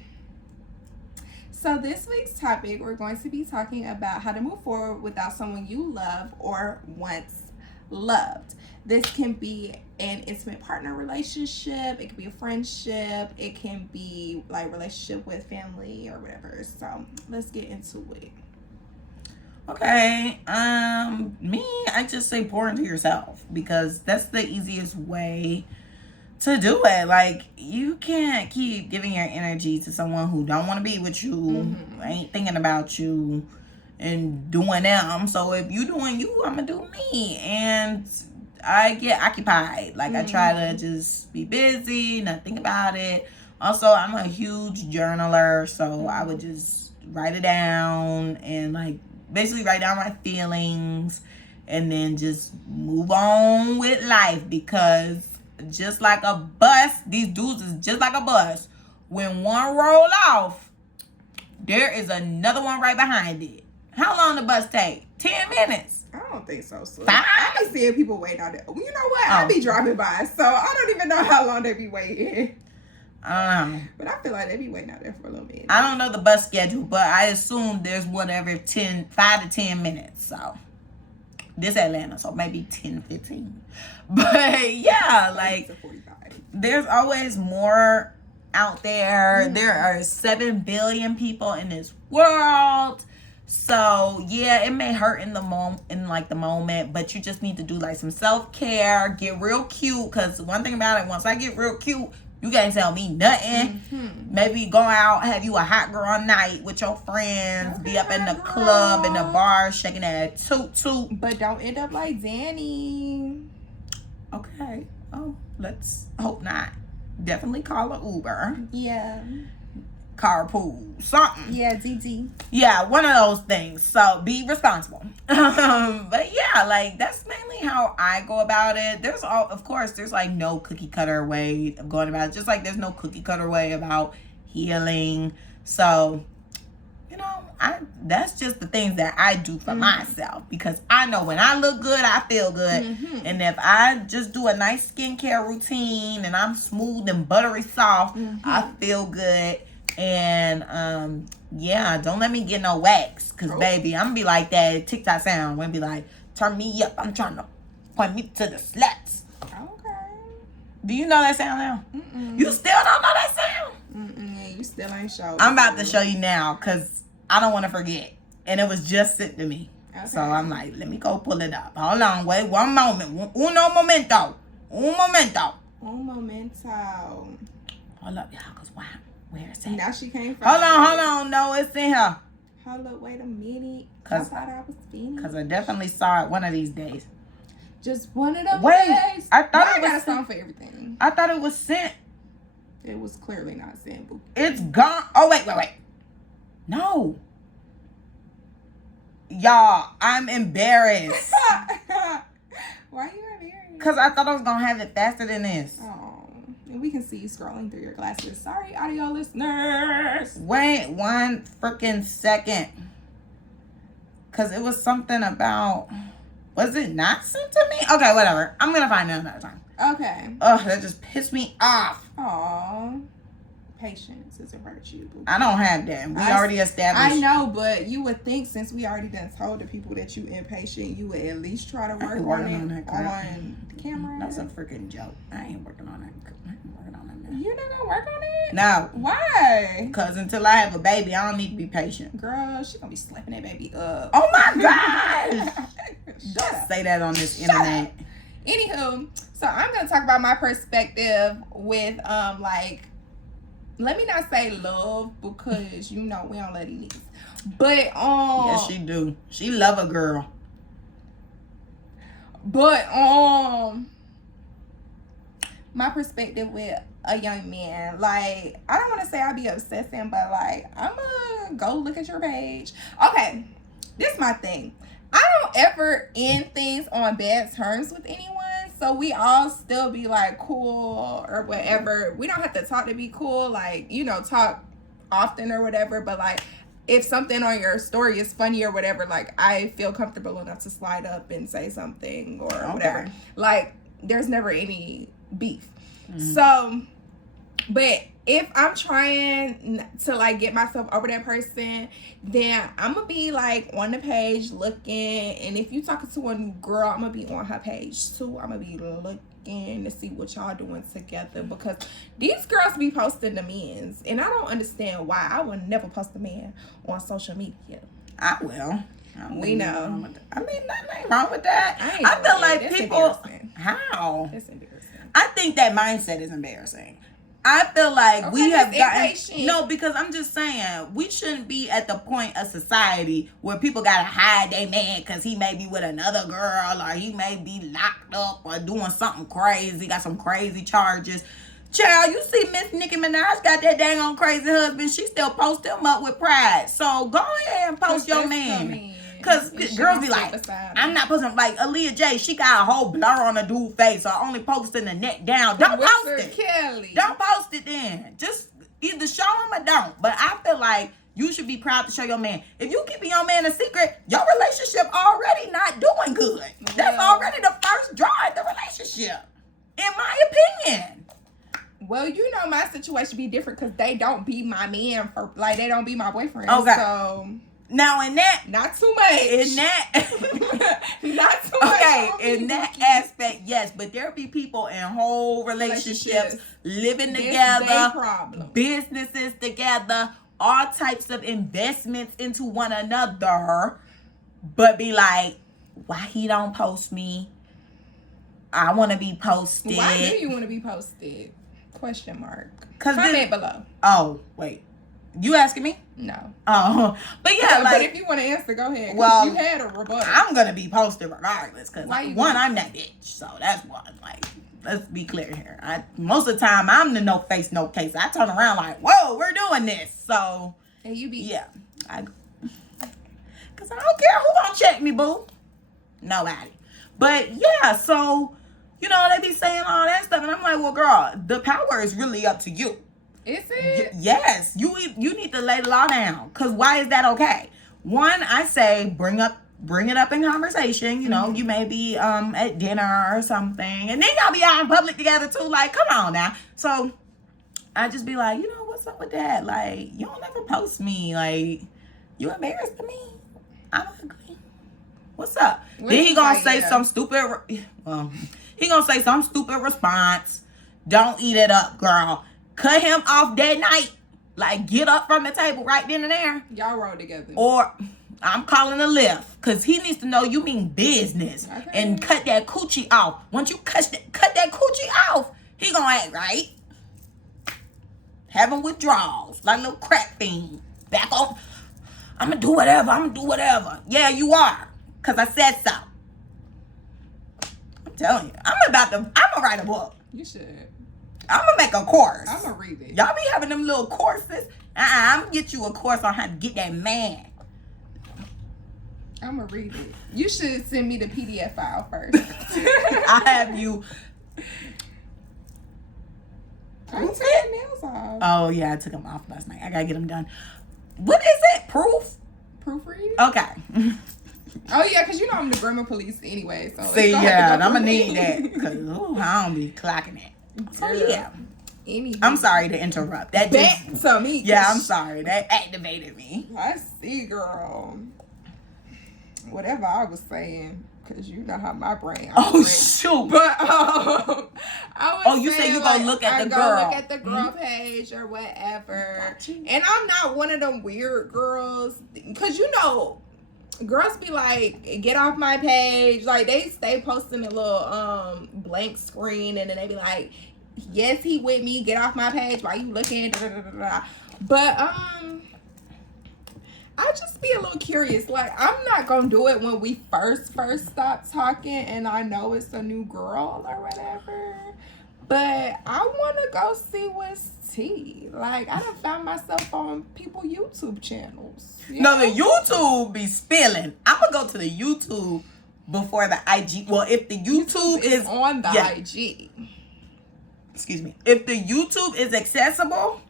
So this week's topic, we're going to be talking about how to move forward without someone you love or once loved. This can be an intimate partner relationship. It can be a friendship. It can be like relationship with family or whatever. So let's get into it. Okay. I just say pour into yourself because that's the easiest way to do it. Like, you can't keep giving your energy to someone who don't want to be with you, ain't thinking about you, and doing them. So if you doing you, I'm gonna do me, and I get occupied. Like, I try to just be busy, not think about it. Also, I'm a huge journaler, so I would just write it down and like basically write down my feelings, and then just move on with life because. Just like a bus, these dudes is just like a bus. When one roll off, there is another one right behind it. How long the bus take? 10 minutes. I don't think so, sis. 5? I be seeing people waiting out there. You know what? I be driving by, so I don't even know how long they be waiting. I don't know. But I feel like they be waiting out there for a little minute. I don't know the bus schedule, but I assume there's whatever 5 to 10 minutes. So this Atlanta, so maybe 10, 15. But yeah, like there's always more out there. There are 7 billion people in this world. So yeah, it may hurt in the moment, but you just need to do like some self-care, get real cute. Cause one thing about it, once I get real cute, you can't tell me nothing. Maybe go out, have you a hot girl night with your friends, be up in the club, in the bar, shaking that toot. But don't end up like Danny. Okay. Oh, let's hope not. Definitely call an Uber. Yeah. Carpool. Something. Yeah, DD. Yeah, one of those things. So be responsible. But yeah, like that's mainly how I go about it. Of course, there's like no cookie cutter way of going about it. Just like there's no cookie cutter way about healing. So, that's just the things that I do for myself because I know when I look good, I feel good. And if I just do a nice skincare routine and I'm smooth and buttery soft, I feel good. And don't let me get no wax because baby, I'm gonna be like that TikTok sound when be like, turn me up, I'm trying to point me to the sluts. Okay. Do you know that sound now? You still don't know that sound? You still ain't showing. I'm about to show you now because I don't want to forget. And it was just sent to me. Okay. So I'm like, let me go pull it up. Hold on, wait one moment. Uno momento. Un momento. Un momento. Hold up, y'all, because wow. Where is it? Now she came from. Hold on. No, it's in here. Hold up, wait a minute. I thought I was finished. Because I definitely saw it one of these days. Just one of them days. I thought I got a song for everything. I thought it was sent. It was clearly not sent, boo. It's gone. Oh, wait. No. Y'all, I'm embarrassed. Why are you embarrassed? Because I thought I was going to have it faster than this. Oh. And we can see you scrolling through your glasses. Sorry, audio listeners. Wait 1 freaking second. Because it was something about... Was it not sent to me? Okay, whatever. I'm gonna find it another time. Okay. Ugh, that just pissed me off. Aw. Patience is a virtue. I don't have that. We already established. I know, but you would think since we already done told the people that you impatient, you would at least try to work on it on the camera. That's a freaking joke. I ain't working on that. You're not gonna work on it? No. Why? Because until I have a baby, I don't need to be patient. Girl, she gonna be slapping that baby up. Oh my gosh! Don't say that on this internet. Anywho, so I'm gonna talk about my perspective with like, let me not say love because you know we don't love these niggas. But yes, she do. She love a girl. But my perspective with a young man, like, I don't want to say I be obsessing, but like, I'm gonna go look at your page. Okay, this is my thing. I don't ever end things on bad terms with anyone, so we all still be like cool or whatever. We don't have to talk to be cool, like, you know, talk often or whatever, but like, if something on your story is funny or whatever, like, I feel comfortable enough to slide up and say something or whatever. Like, there's never any beef. So, but if I'm trying to like get myself over that person, then I'm gonna be like on the page looking, and if you talking to a new girl, I'm gonna be on her page too. I'm gonna be looking to see what y'all doing together, because these girls be posting the men's, and I don't understand why. I would never post a man on social media. I will. We know. I mean, nothing ain't wrong with that. I feel like people. How? That's embarrassing. I think that mindset is embarrassing. I feel like we have gotten no, because I'm just saying we shouldn't be at the point of society where people gotta hide their man because he may be with another girl or he may be locked up or doing something crazy, got some crazy charges. Child, you see Miss Nicki Minaj got that dang on crazy husband. She still post him up with pride. So go ahead and post your man. Because girls be like, I'm not posting. Like Aaliyah J, she got a whole blur on the dude's face, so I only posting the neck down. Don't post it. Kelly. Don't post it then. Just either show him or don't. But I feel like you should be proud to show your man. If you keeping your man a secret, your relationship already not doing good. That's already the first draw in the relationship, in my opinion. Well, you know my situation be different because they don't be my man for like they don't be my boyfriend. Okay. So now in that, not too much. In that, not too much. Okay, in that aspect, yes. But there be people in whole relationships living together, businesses together, all types of investments into one another, but be like, why he don't post me? I want to be posted. Why do you want to be posted? Question mark. Comment below. Oh, wait. You asking me? No. Oh. But yeah, like. But if you want to answer, go ahead. Well, you had a rebuttal. I'm going to be posted regardless. Because, one, I'm that bitch. So that's one. Like, let's be clear here. Most of the time, I'm the no face, no case. I turn around like, whoa, we're doing this. So. And you be. Yeah. Because I don't care who gonna check me, boo. Nobody. But yeah, so. You know, they be saying all that stuff, and I'm like, well, girl, the power is really up to you. Is it? Yes. You need to lay the law down, because why is that okay? One, I say bring it up in conversation. You know, you may be at dinner or something, and then y'all be out in public together too. Like, come on now. So I just be like, you know, what's up with that? Like, you don't ever post me. Like, you embarrassed to me. I'm ugly. What's up? Then he gonna say some stupid. He gonna say some stupid response. Don't eat it up, girl. Cut him off that night. Like, get up from the table right then and there. Y'all roll together. Or I'm calling a lift. Because he needs to know you mean business. Okay. And cut that coochie off. Once you cut that coochie off, he gonna act right. Having withdrawals. Like a little crack fiend. Back on. I'm gonna do whatever. Yeah, you are. Because I said so. Telling you, I'm gonna write a book. You should. I'm gonna make a course. I'm gonna read it. Y'all be having them little courses. I'm gonna get you a course on how to get that man. I'm gonna read it. You should send me the PDF file first. I have you. I took my nails off. Oh yeah, I took them off last night. I gotta get them done. What is it? Proofread? Okay. Oh yeah, because you know I'm the grammar police anyway. So See, yeah, and I'm gonna me. need that because I don't be clocking it. So yeah. Anywho. I'm sorry to interrupt. That back just, to me. yeah, I'm sorry. That activated me. I see, girl. Whatever I was saying, because you know how my brain operates. Oh shoot! But I was. Oh, you say you gonna look at the girl? Look at the girl page or whatever. And I'm not one of them weird girls, because you know, girls be like, get off my page. Like they stay posting a little blank screen, and then they be like, yes, he with me. Get off my page. Why you looking? Da, da, da, da, da. But I just be a little curious. Like, I'm not gonna do it when we first stop talking and I know it's a new girl or whatever. But I want to go see what's tea. Like, I done found myself on people YouTube channels. No, the YouTube be spilling. I'm gonna go to the YouTube before the IG. Well, if the YouTube is on the IG. Excuse me. If the YouTube is accessible,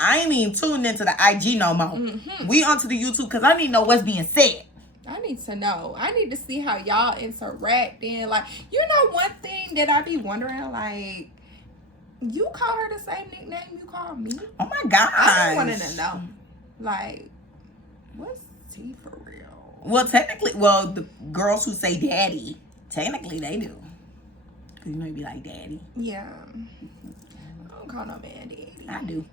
I ain't even tuned into the IG no more. Mm-hmm. We onto the YouTube because I need to know what's being said. I need to know. I need to see how y'all interacting. Like, you know, one thing that I be wondering, like, you call her the same nickname you call me? Oh my God. I wanted to know. Like, what's T for real? Well, technically, the girls who say daddy, technically they do. Because you know you be like daddy. Yeah. I don't call no man daddy. I do.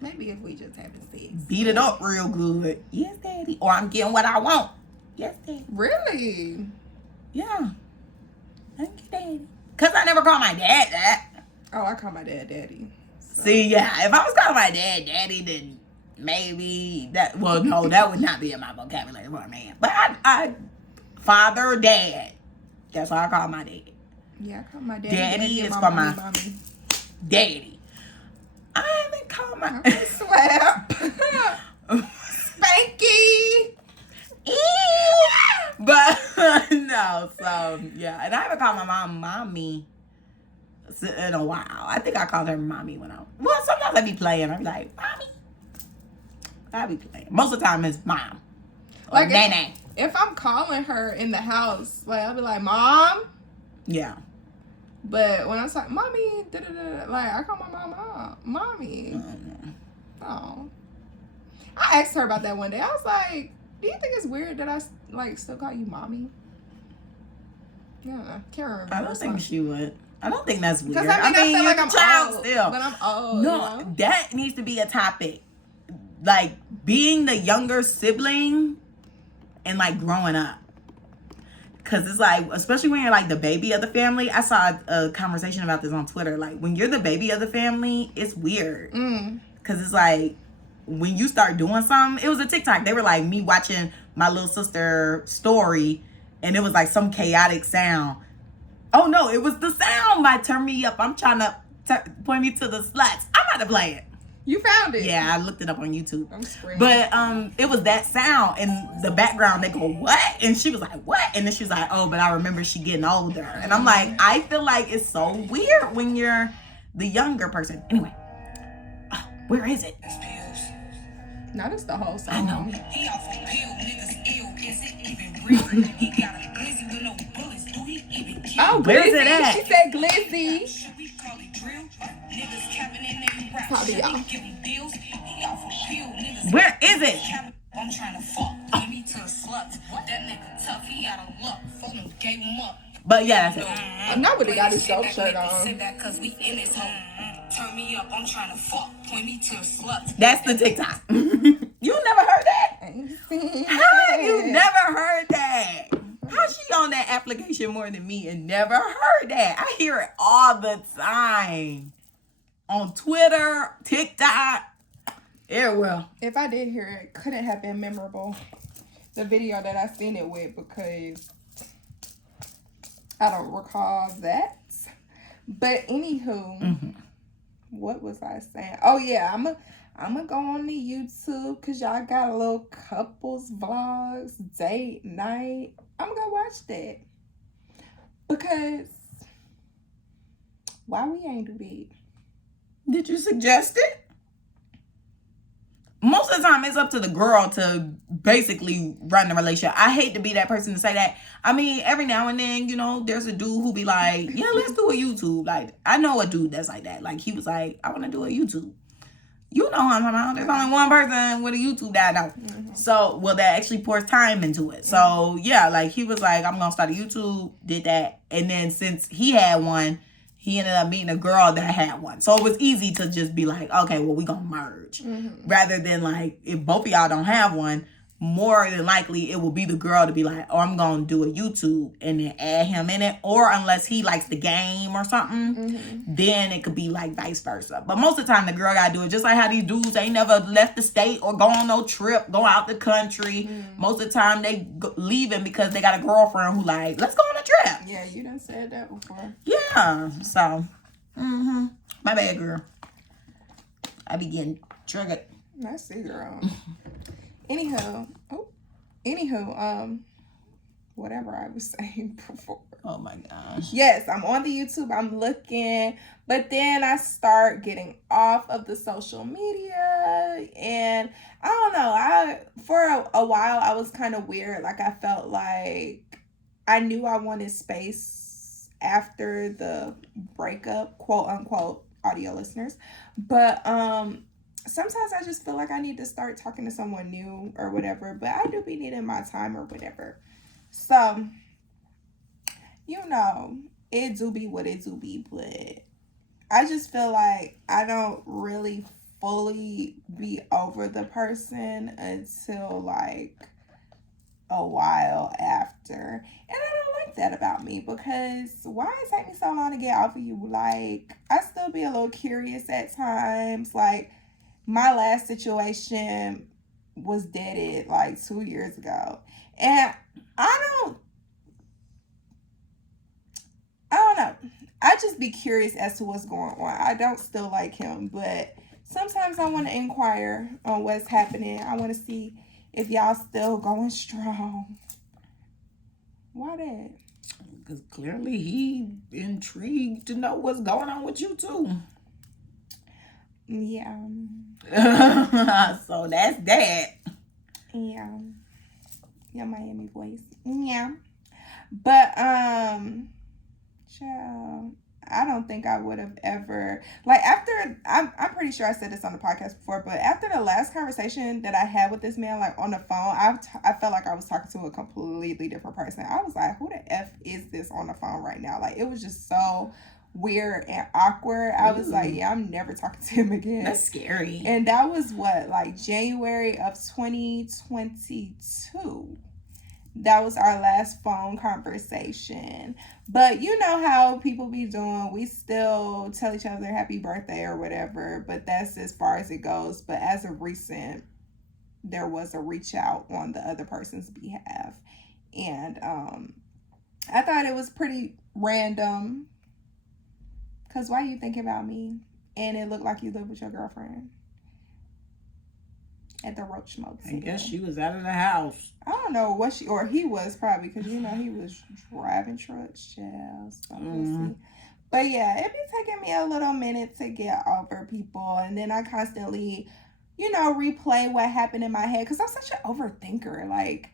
Maybe if we just having sex. Beat it up real good. Yes, daddy. Or I'm getting what I want. Yes, daddy. Really? Yeah. Thank you, daddy. Because I never call my dad that. Oh, I call my dad daddy. So. See, yeah. If I was calling my dad daddy, then maybe that... Well, no, that would not be in my vocabulary for a man. But I father, dad. That's why I call my dad. Yeah, I call my dad daddy is my for mommy, my mommy. Daddy. I haven't called my... Slap. Spanky. But, no, so, yeah. And I haven't called my mom mommy in a while. I think I called her mommy when well, sometimes I be playing. I be like, mommy. I be playing. Most of the time it's mom. Or like nana. If I'm calling her in the house, like, I'll be like, Mom. Yeah. But when I say, Mommy, da-da-da, like, I call my mom, Mommy. Oh. I asked her about that one day. I was like, do you think it's weird that I, like, still call you Mommy? Yeah, can't remember. I don't think she would. I don't think that's weird. Because I feel you're like a I'm child old, still. but I'm old. No, you know? that needs to be a topic. Like, being the younger sibling and, like, growing up. Because it's like, especially when you're like the baby of the family. I saw a conversation about this on Twitter. Like, when you're the baby of the family, it's weird. Because it's like, when you start doing something, it was a TikTok. They were like me watching my little sister story, and it was like some chaotic sound. Oh no, it was the sound by Turn Me Up. I'm trying to point me to the sluts. I'm about to play it. You found it? Yeah, I looked it up on YouTube. I'm screaming. But it was that sound in the background. They go, what? And she was like, what? And then she was like, oh, but I remember she getting older. And I'm like, I feel like it's so weird when you're the younger person. Anyway, where is it? No, that's the whole song. I know. He off a pill, niggas ill. Is it even real? He got a glizzy with no bullets. Do he even kill? Oh, Where's Glizzy. it at? She said Glizzy. Should we call it drill? Niggas capping in their rap. Probably Should y'all. we give him deals? He off a pill, niggas. Where is it? I'm trying to fuck. Give me to a slut. That nigga tough. He out of luck. Phone him, gave him up. But yeah, that's it. I'm not really got his soap shirt on. Said that cause we in this hole. Turn me up. I'm trying to fuck. Point me to a slut. That's the TikTok. You never heard that? How have you never heard that? How she on that application more than me and never heard that? I hear it all the time. On Twitter, TikTok, everywhere. If I did hear it, couldn't have been memorable. The video that I seen it with, because I don't recall that. But anywho, what was I saying? Oh yeah, I'm gonna go on the YouTube because y'all got a little couples vlogs, date night. I'm gonna go watch that. Because why we ain't do that? Did you suggest it? most of the time it's up to the girl to basically run the relationship. I hate to be that person to say that. I mean, every now and then, you know, there's a dude who be like, yeah, let's do a YouTube. Like, I know a dude that's like that. Like, he was like, I want to do a YouTube. You know how I'm talking about. There's only one person with a YouTube that I know. So, well, that actually pours time into it. So, yeah, like, he was like, I'm going to start a YouTube, did that. And then since he had one, he ended up meeting a girl that had one. So it was easy to just be like, okay, well, we gonna merge. Rather than like, if both of y'all don't have one, more than likely it will be the girl to be like, oh, I'm gonna do a YouTube and then add him in it. Or unless he likes the game or something, then it could be like vice versa. But most of the time the girl gotta do it. Just like how these dudes ain't never left the state or go on no trip, go out the country. Most of the time they leaving because they got a girlfriend who like, let's go on a trip. Yeah, you done said that before. Yeah, so, my bad, girl. I be getting triggered. I see, girl. Anywho, whatever I was saying before. Oh my gosh. Yes, I'm on the YouTube. I'm looking, but then I start getting off of the social media, and I don't know. For a while I was kind of weird. Like I felt like I knew I wanted space after the breakup, quote unquote, audio listeners, but sometimes I just feel like I need to start talking to someone new or whatever, but I do be needing my time or whatever. So, you know, it do be what it do be, but I just feel like I don't really fully be over the person until like a while after. And I don't like that about me, because why it take me so long to get off of you? Like, I still be a little curious at times. Like, my last situation was deaded like 2 years ago. And I don't know. I just be curious as to what's going on. I don't still like him, but sometimes I want to inquire on what's happening. I want to see if y'all still going strong. Why that? Because clearly he intrigued to know what's going on with you too. Yeah. So that's that. Yeah. Your Miami voice. Yeah. But, child, I don't think I would have ever, like, after, I'm pretty sure I said this on the podcast before, but after the last conversation that I had with this man, like, on the phone, I felt like I was talking to a completely different person. I was like, who the F is this on the phone right now? Like, it was just so weird and awkward. I was like, yeah, I'm never talking to him again. That's scary. And that was what, like, January of 2022. That was our last phone conversation. But you know how people be doing. We still tell each other happy birthday or whatever, but that's as far as it goes. But as of recent, there was a reach out on the other person's behalf. And I thought it was pretty random. Because why you thinking about me? And it looked like you live with your girlfriend at the Roach Motel. I guess she was out of the house. I don't know what she, or he was probably, because you know he was driving trucks, child. So we'll see. But yeah, it be taking me a little minute to get over people, and then I constantly, you know, replay what happened in my head, because I'm such an overthinker. Like,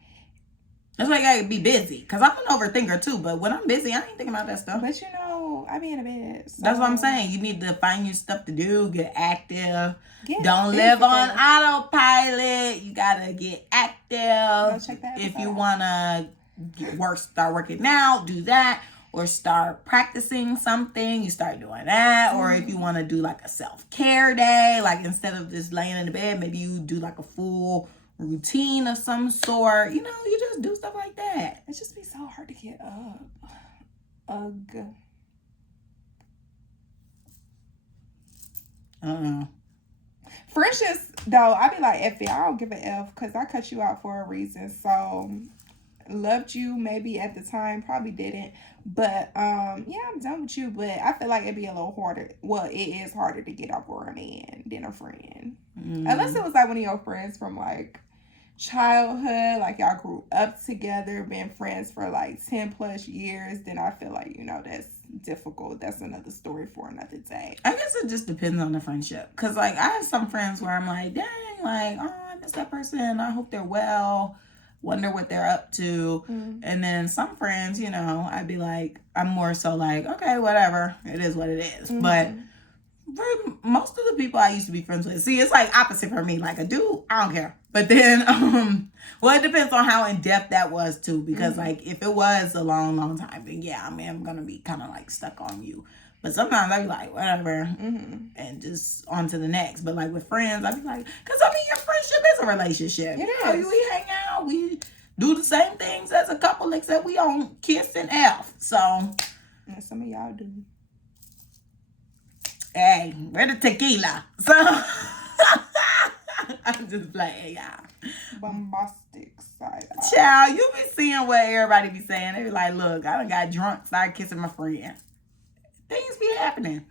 that's why I gotta be busy, because I'm an overthinker too, but when I'm busy, I ain't thinking about that stuff. But you know, I be in a bed. So. That's what I'm saying. You need to find you stuff to do, get active. Don't live on autopilot. You gotta get active. Go check that if you out. wanna start working out, do that. Or start practicing something, you start doing that. Or if you want to do like a self-care day, like instead of just laying in the bed, maybe you do like a full routine of some sort. You know, you just do stuff like that. It just be so hard to get up. Ugh. Friendships, though, I be like, F it, I don't give a F, because I cut you out for a reason. So, loved you maybe at the time, probably didn't. But, yeah, I'm done with you. But I feel like it'd be a little harder. Well, it is harder to get over a man than a friend. Unless it was like one of your friends from like childhood, like y'all grew up together, been friends for like 10 plus years, then I feel like, that's difficult. That's another story for another day. I guess it just depends on the friendship. Because, like, I have some friends where I'm like, dang, like, oh, I miss that person. I hope they're well. Wonder what they're up to. And then some friends, I'd be like, I'm more so like, okay, whatever. It is what it is. But for most of the people I used to be friends with, see, it's like opposite for me. Like a dude, I don't care. But then, well, it depends on how in depth that was too. Because like if it was a long, long time, then yeah, I mean, I'm gonna be kind of like stuck on you. But sometimes I'd be like, whatever, and just on to the next. But like with friends, I'd be like, because I mean, your friendship is a relationship. It is. We hang out, we do the same things as a couple, except we don't kiss and F. So, and some of y'all do. Hey, where the tequila? So I'm just playing, y'all. Bombastic side. Child, you be seeing what everybody be saying. They be like, look, I done got drunk, started kissing my friend. Things be happening.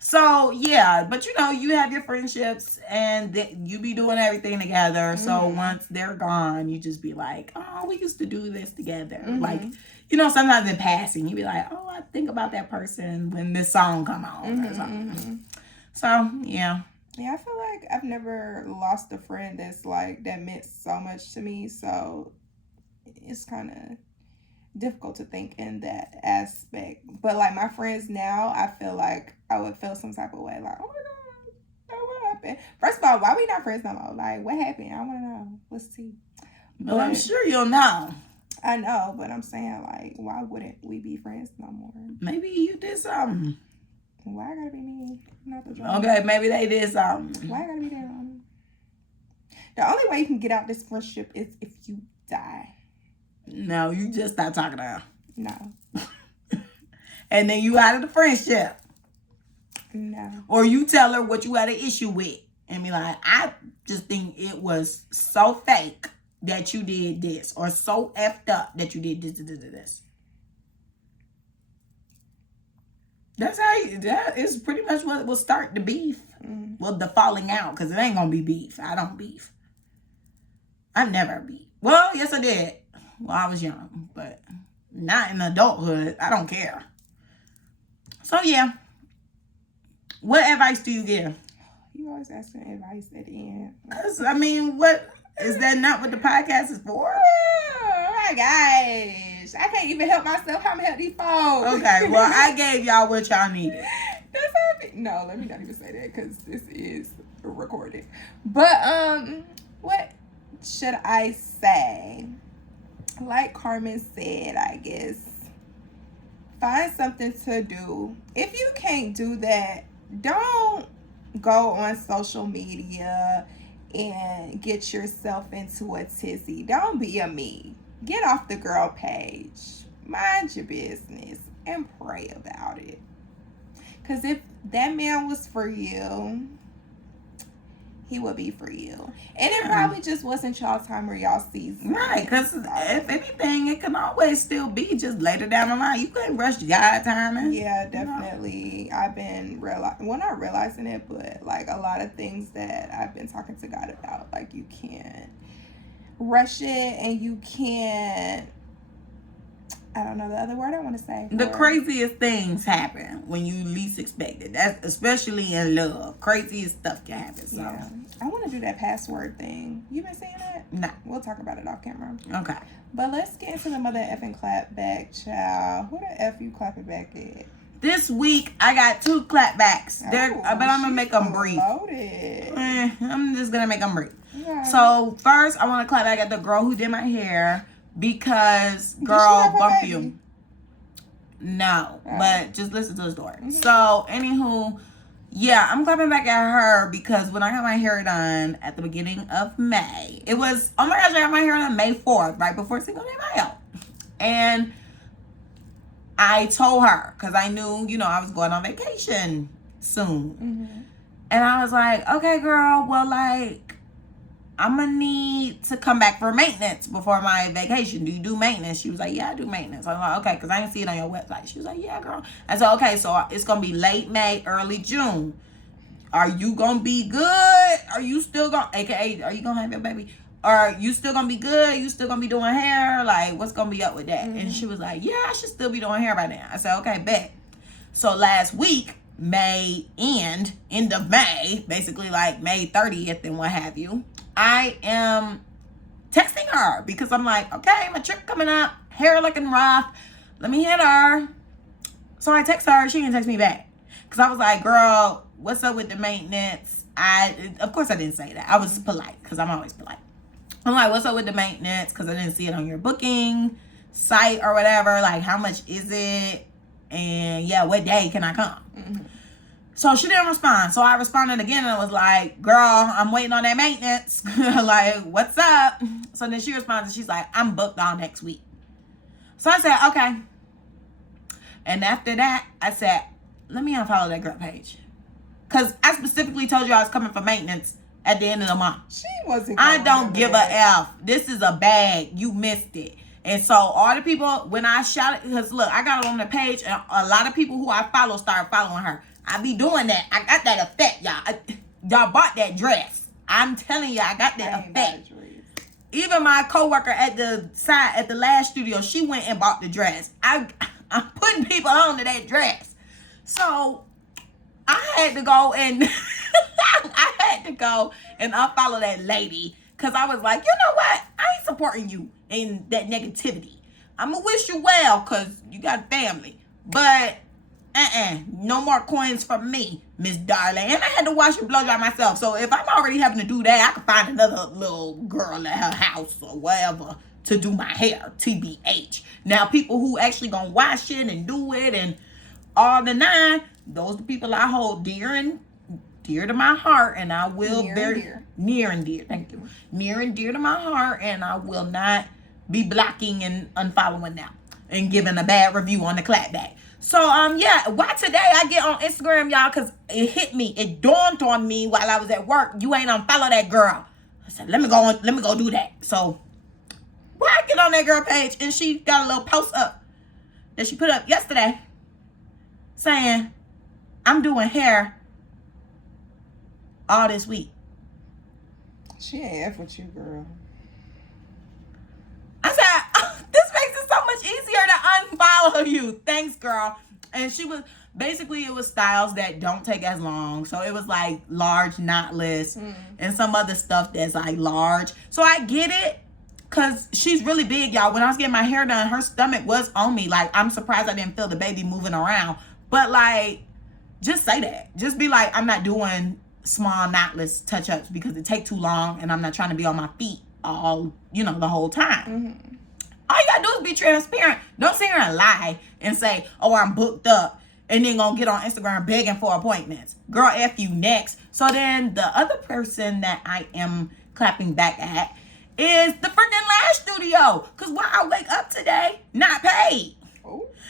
So yeah, but you have your friendships and you be doing everything together. So once they're gone, you just be like, oh, we used to do this together. Like, sometimes in passing, you be like, oh, I think about that person when this song come on or something. So yeah. Yeah, I feel like I've never lost a friend that meant so much to me. So it's kind of difficult to think in that aspect. But like my friends now, I feel like I would feel some type of way. Like, oh my God, what happened? First of all, why we not friends no more? Like, what happened? I want to know. Let's see. Well, I'm sure you'll know. I know, but I'm saying, like, why wouldn't we be friends no more? Maybe you did something. Why I gotta be me? Not the drama. Okay, maybe they did something. Why I gotta be there? The only way you can get out this friendship is if you die. No, you just stop talking to her. No. And then you out of the friendship. No. Or you tell her what you had an issue with. And be like, I just think it was so fake that you did this. Or so effed up that you did this. That's how that is pretty much what will start the beef. Well, the falling out. Because it ain't going to be beef. I don't beef. I've never beef. Well, yes, I did. Well, I was young, but not in adulthood. I don't care. So, yeah. What advice do you give? You always asking advice at the end. Because, I mean, what is that not what the podcast is for? Oh, my gosh. I can't even help myself. How am I help these folks? Okay, well, I gave y'all what y'all needed. That's how no, let me not even say that because this is recorded. But, what should I say? Like Carmen said, I guess, find something to do. If you can't do that, don't go on social media and get yourself into a tizzy. Don't be a me. Get off the girl page. Mind your business and pray about it. Because if that man was for you, he would be for you. And it probably just wasn't y'all time or y'all season. Right, because if anything, it can always still be just later down the line. You can't rush God timing. Yeah, definitely. I've been not realizing it, but like a lot of things that I've been talking to God about. Like you can't rush it and you can't, I don't know the other word I want to say. The craziest things happen when you least expect it. That's especially in love. Craziest stuff can happen. So. Yeah. I want to do that password thing. You been saying that? No. We'll talk about it off camera. Okay. But let's get into the mother effing clapback, child. Who the F you clapping back at? This week, I got 2 clapbacks. But I'm going to make them brief. I'm just going to make them brief. Okay. So, first, I want to clap back at the girl who did my hair. Because, girl, bump you. No, but just listen to the story. So, anywho, yeah, I'm clapping back at her because when I got my hair done at the beginning of May, it was, oh my gosh, I got my hair done May 4th, right before Cinco de Mayo. And I told her, because I knew, I was going on vacation soon. And I was like, okay, girl, well, like, I'm going to need to come back for maintenance before my vacation. Do you do maintenance? She was like, yeah, I do maintenance. I was like, okay, because I didn't see it on your website. She was like, yeah, girl. I said, okay, so it's going to be late May, early June. Are you going to be good? Are you still going to, AKA, are you going to have your baby? Or you still gonna be good? You still gonna be doing hair? Like, what's gonna be up with that? And she was like, yeah, I should still be doing hair by now. I said, okay, bet. So last week, end of May, basically like May 30th and what have you, I am texting her because I'm like, okay, my trip coming up, hair looking rough, let me hit her. So I text her, she didn't text me back. Because I was like, girl, what's up with the maintenance? Of course I didn't say that. I was polite because I'm always polite. I'm like, what's up with the maintenance? Because I didn't see it on your booking site or whatever. Like, how much is it? And yeah, what day can I come? So she didn't respond. So I responded again and was like, girl, I'm waiting on that maintenance. Like, what's up? So then she responds and she's like, I'm booked all next week. So I said, okay. And after that, I said, let me unfollow that girl page. Because I specifically told you I was coming for maintenance at the end of the month. She wasn't. I don't give a F. This is a bag. You missed it. And so all the people, when I shouted, because look, I got it on the page, and a lot of people who I follow started following her. I be doing that. I got that effect, y'all. Y'all bought that dress. I'm telling you, I got that effect. Even my coworker at the last studio, she went and bought the dress. I'm putting people on to that dress. So I had to go and unfollow that lady because I was like, you know what? I ain't supporting you in that negativity. I'm gonna wish you well because you got a family, but no more coins from me, Miss Darling. And I had to wash and blow dry myself. So if I'm already having to do that, I can find another little girl at her house or whatever to do my hair, TBH. Now, people who actually gonna wash it and do it and all the nine, those are the people I hold dear to my heart, and I will near and dear. Thank you. Near and dear to my heart, and I will not be blocking and unfollowing them and giving a bad review on the Clapback. So yeah, why today I get on Instagram, y'all, because it hit me. It dawned on me while I was at work. You ain't unfollow that girl. I said, let me go do that. So why I get on that girl page and she got a little post up that she put up yesterday saying, I'm doing hair all this week. She ain't F with you, girl. I said, oh, this makes it so much easier to unfollow you. Thanks, girl. And she was, basically it was styles that don't take as long. So it was like large knotless and some other stuff that's like large. So I get it because she's really big, y'all. When I was getting my hair done, her stomach was on me. Like, I'm surprised I didn't feel the baby moving around. But like, just say that. Just be like, I'm not doing small knotless touch-ups because it take too long and I'm not trying to be on my feet all, the whole time. All you gotta do is be transparent. Don't sit here and lie and say, oh, I'm booked up, and then gonna get on Instagram begging for appointments. Girl, F you next. So then the other person that I am clapping back at is the freaking lash studio. Because why I wake up today not paid.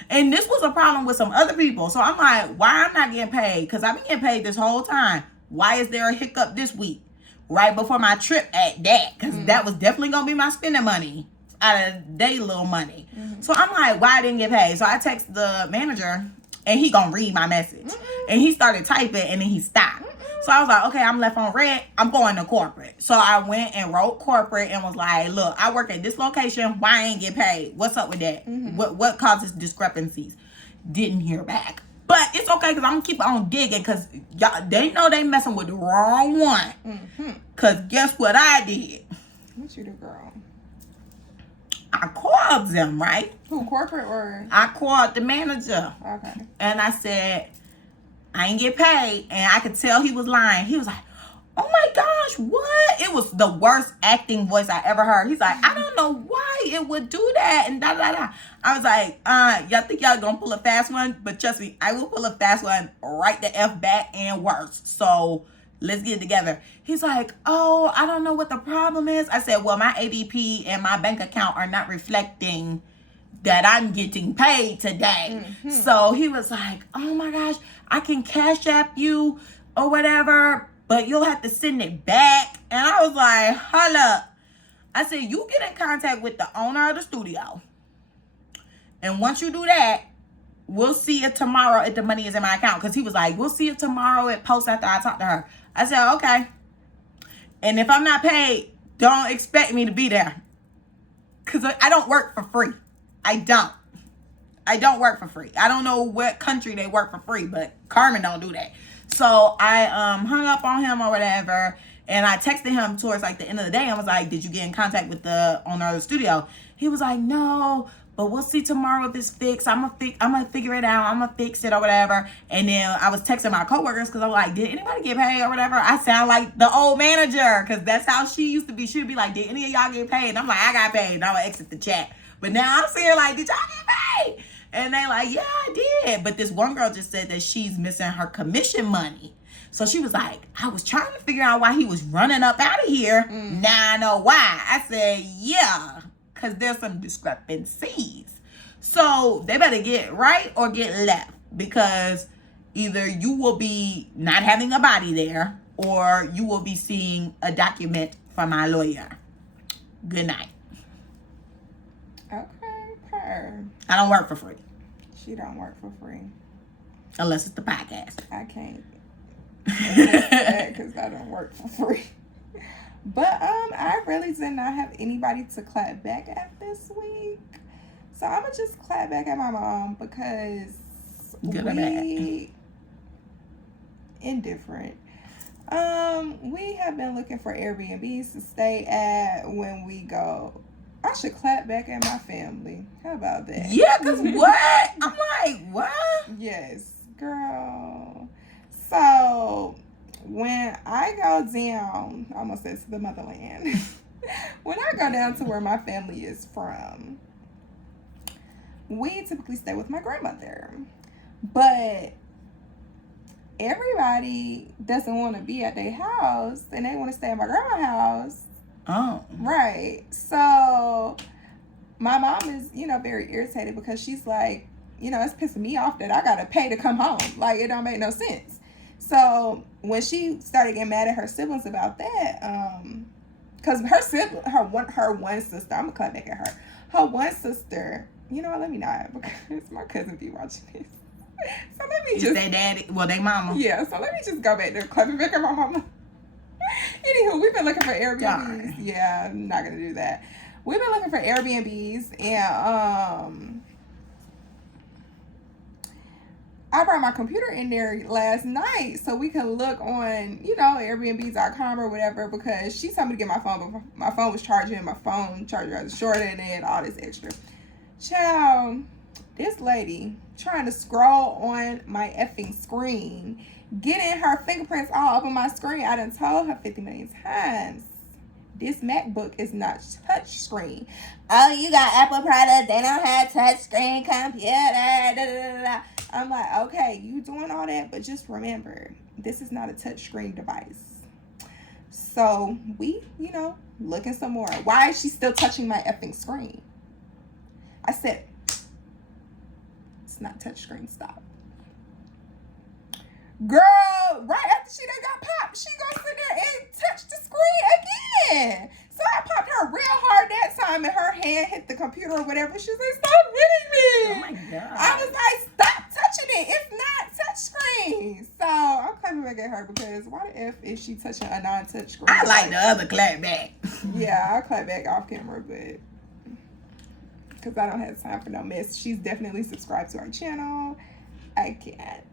And this was a problem with some other people. So I'm like, why I'm not getting paid? Because I've been getting paid this whole time. Why is there a hiccup this week? Right before my trip at that. Because that was definitely going to be my spending money out of day little money. So I'm like, why I didn't get paid? So I text the manager and he going to read my message. And he started typing and then he stopped. So I was like, okay, I'm left on red. I'm going to corporate. So I went and wrote corporate and was like, look, I work at this location. Why I ain't get paid? What's up with that? What causes discrepancies? Didn't hear back. But it's okay because I'm going to keep on digging because they know they messing with the wrong one. Because guess what I did? What you do, girl? I called them, right? Who, corporate or? I called the manager. Okay. And I said, I ain't get paid. And I could tell he was lying. He was like, oh my gosh, what? It was the worst acting voice I ever heard. He's like, I don't know why it would do that. And da da da. I was like, y'all think y'all gonna pull a fast one? But trust me, I will pull a fast one right the F back and worse. So let's get it together. He's like, oh, I don't know what the problem is. I said, well, my ADP and my bank account are not reflecting that I'm getting paid today. So he was like, oh my gosh, I can Cash App you or whatever, but you'll have to send it back. And I was like, hold up. I said, you get in contact with the owner of the studio. And once you do that, we'll see if tomorrow if the money is in my account. Because he was like, we'll see if tomorrow it posts after I talk to her. I said, okay. And if I'm not paid, don't expect me to be there. Because I don't work for free. I don't work for free. I don't know what country they work for free, but Carmen don't do that. So I hung up on him or whatever, and I texted him towards like the end of the day. I was like, did you get in contact with the owner of the studio? He was like, no, but we'll see tomorrow if it's fixed. I'm gonna figure it out. I'm gonna fix it or whatever. And then I was texting my coworkers because I'm like, did anybody get paid or whatever? I sound like the old manager because that's how she used to be. She'd be like, did any of y'all get paid? And I'm like, I got paid. And I would exit the chat. But now I'm seeing like, did y'all get paid? And they like, yeah, I did. But this one girl just said that she's missing her commission money. So she was like, I was trying to figure out why he was running up out of here. Now I know why. I said, yeah, because there's some discrepancies. So they better get right or get left, because either you will be not having a body there or you will be seeing a document from my lawyer. Good night. Okay, per. I don't work for free. She don't work for free. Unless it's the podcast. I can't. Because I don't work for free. But I really did not have anybody to clap back at this week. So I'm gonna just clap back at my mom because Good or bad? Indifferent. We have been looking for Airbnbs to stay at when we go. I should clap back at my family. How about that? Yeah, because what? I'm like, what? Yes, girl. So when I go down, I almost said to the motherland. When I go down to where my family is from, we typically stay with my grandmother. But everybody doesn't want to be at their house and they want to stay at my grandma's house. Oh. Right. So my mom is, very irritated because she's like, it's pissing me off that I got to pay to come home. Like, it don't make no sense. So when she started getting mad at her siblings about that, because her one sister, I'm going to clap back at her. Her one sister, let me not, because my cousin be watching this. So let me just. Their daddy, well, they mama. Yeah, so let me just go back to clapping back at my mama. Anywho, we've been looking for Airbnbs. Darn. Yeah, I'm not gonna do that. We've been looking for Airbnbs, and I brought my computer in there last night so we can look on, Airbnb.com or whatever, because she told me to get my phone, but my phone was charging, my phone charger was shorter, and then all this extra. Child, this lady trying to scroll on my effing screen, getting her fingerprints all over my screen. I done told her 50 million times, this MacBook is not touch screen. Oh, you got Apple products, they don't have touch screen computer. Da, da, da, da. I'm like, okay, you doing all that, but just remember, this is not a touch screen device. So we, looking some more. Why is she still touching my effing screen? I said, it's not touch screen, stop. Girl, right after she done got popped, she gonna sit there and touch the screen again. So I popped her real hard that time and her hand hit the computer or whatever. She was like, stop hitting me. Oh my God. I was like, stop touching it. It's not touch screen. So I'm clapping back at her because why the F is she touching a non-touch screen? I like the other clap back. Yeah, I'll clap back off camera, but because I don't have time for no mess. She's definitely subscribed to our channel. I can't.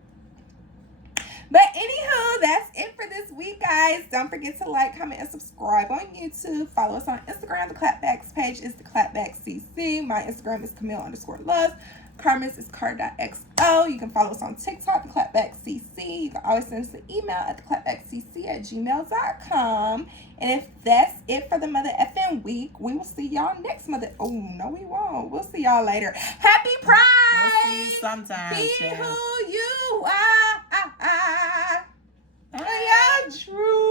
But anywho, that's it for this week, guys. Don't forget to like, comment, and subscribe on YouTube. Follow us on Instagram. The Clapback's page is theclapbackcc. My Instagram is Camille_Love. Carmen's is car.xo. You can follow us on TikTok, the Clapbackcc. You can always send us an email at theclapbackcc@gmail.com. And if that's it for the mother effing week, we will see y'all next mother. Oh, no, we won't. We'll see y'all later. Happy Pride! We'll see you sometime. Be child. who you are. Be your true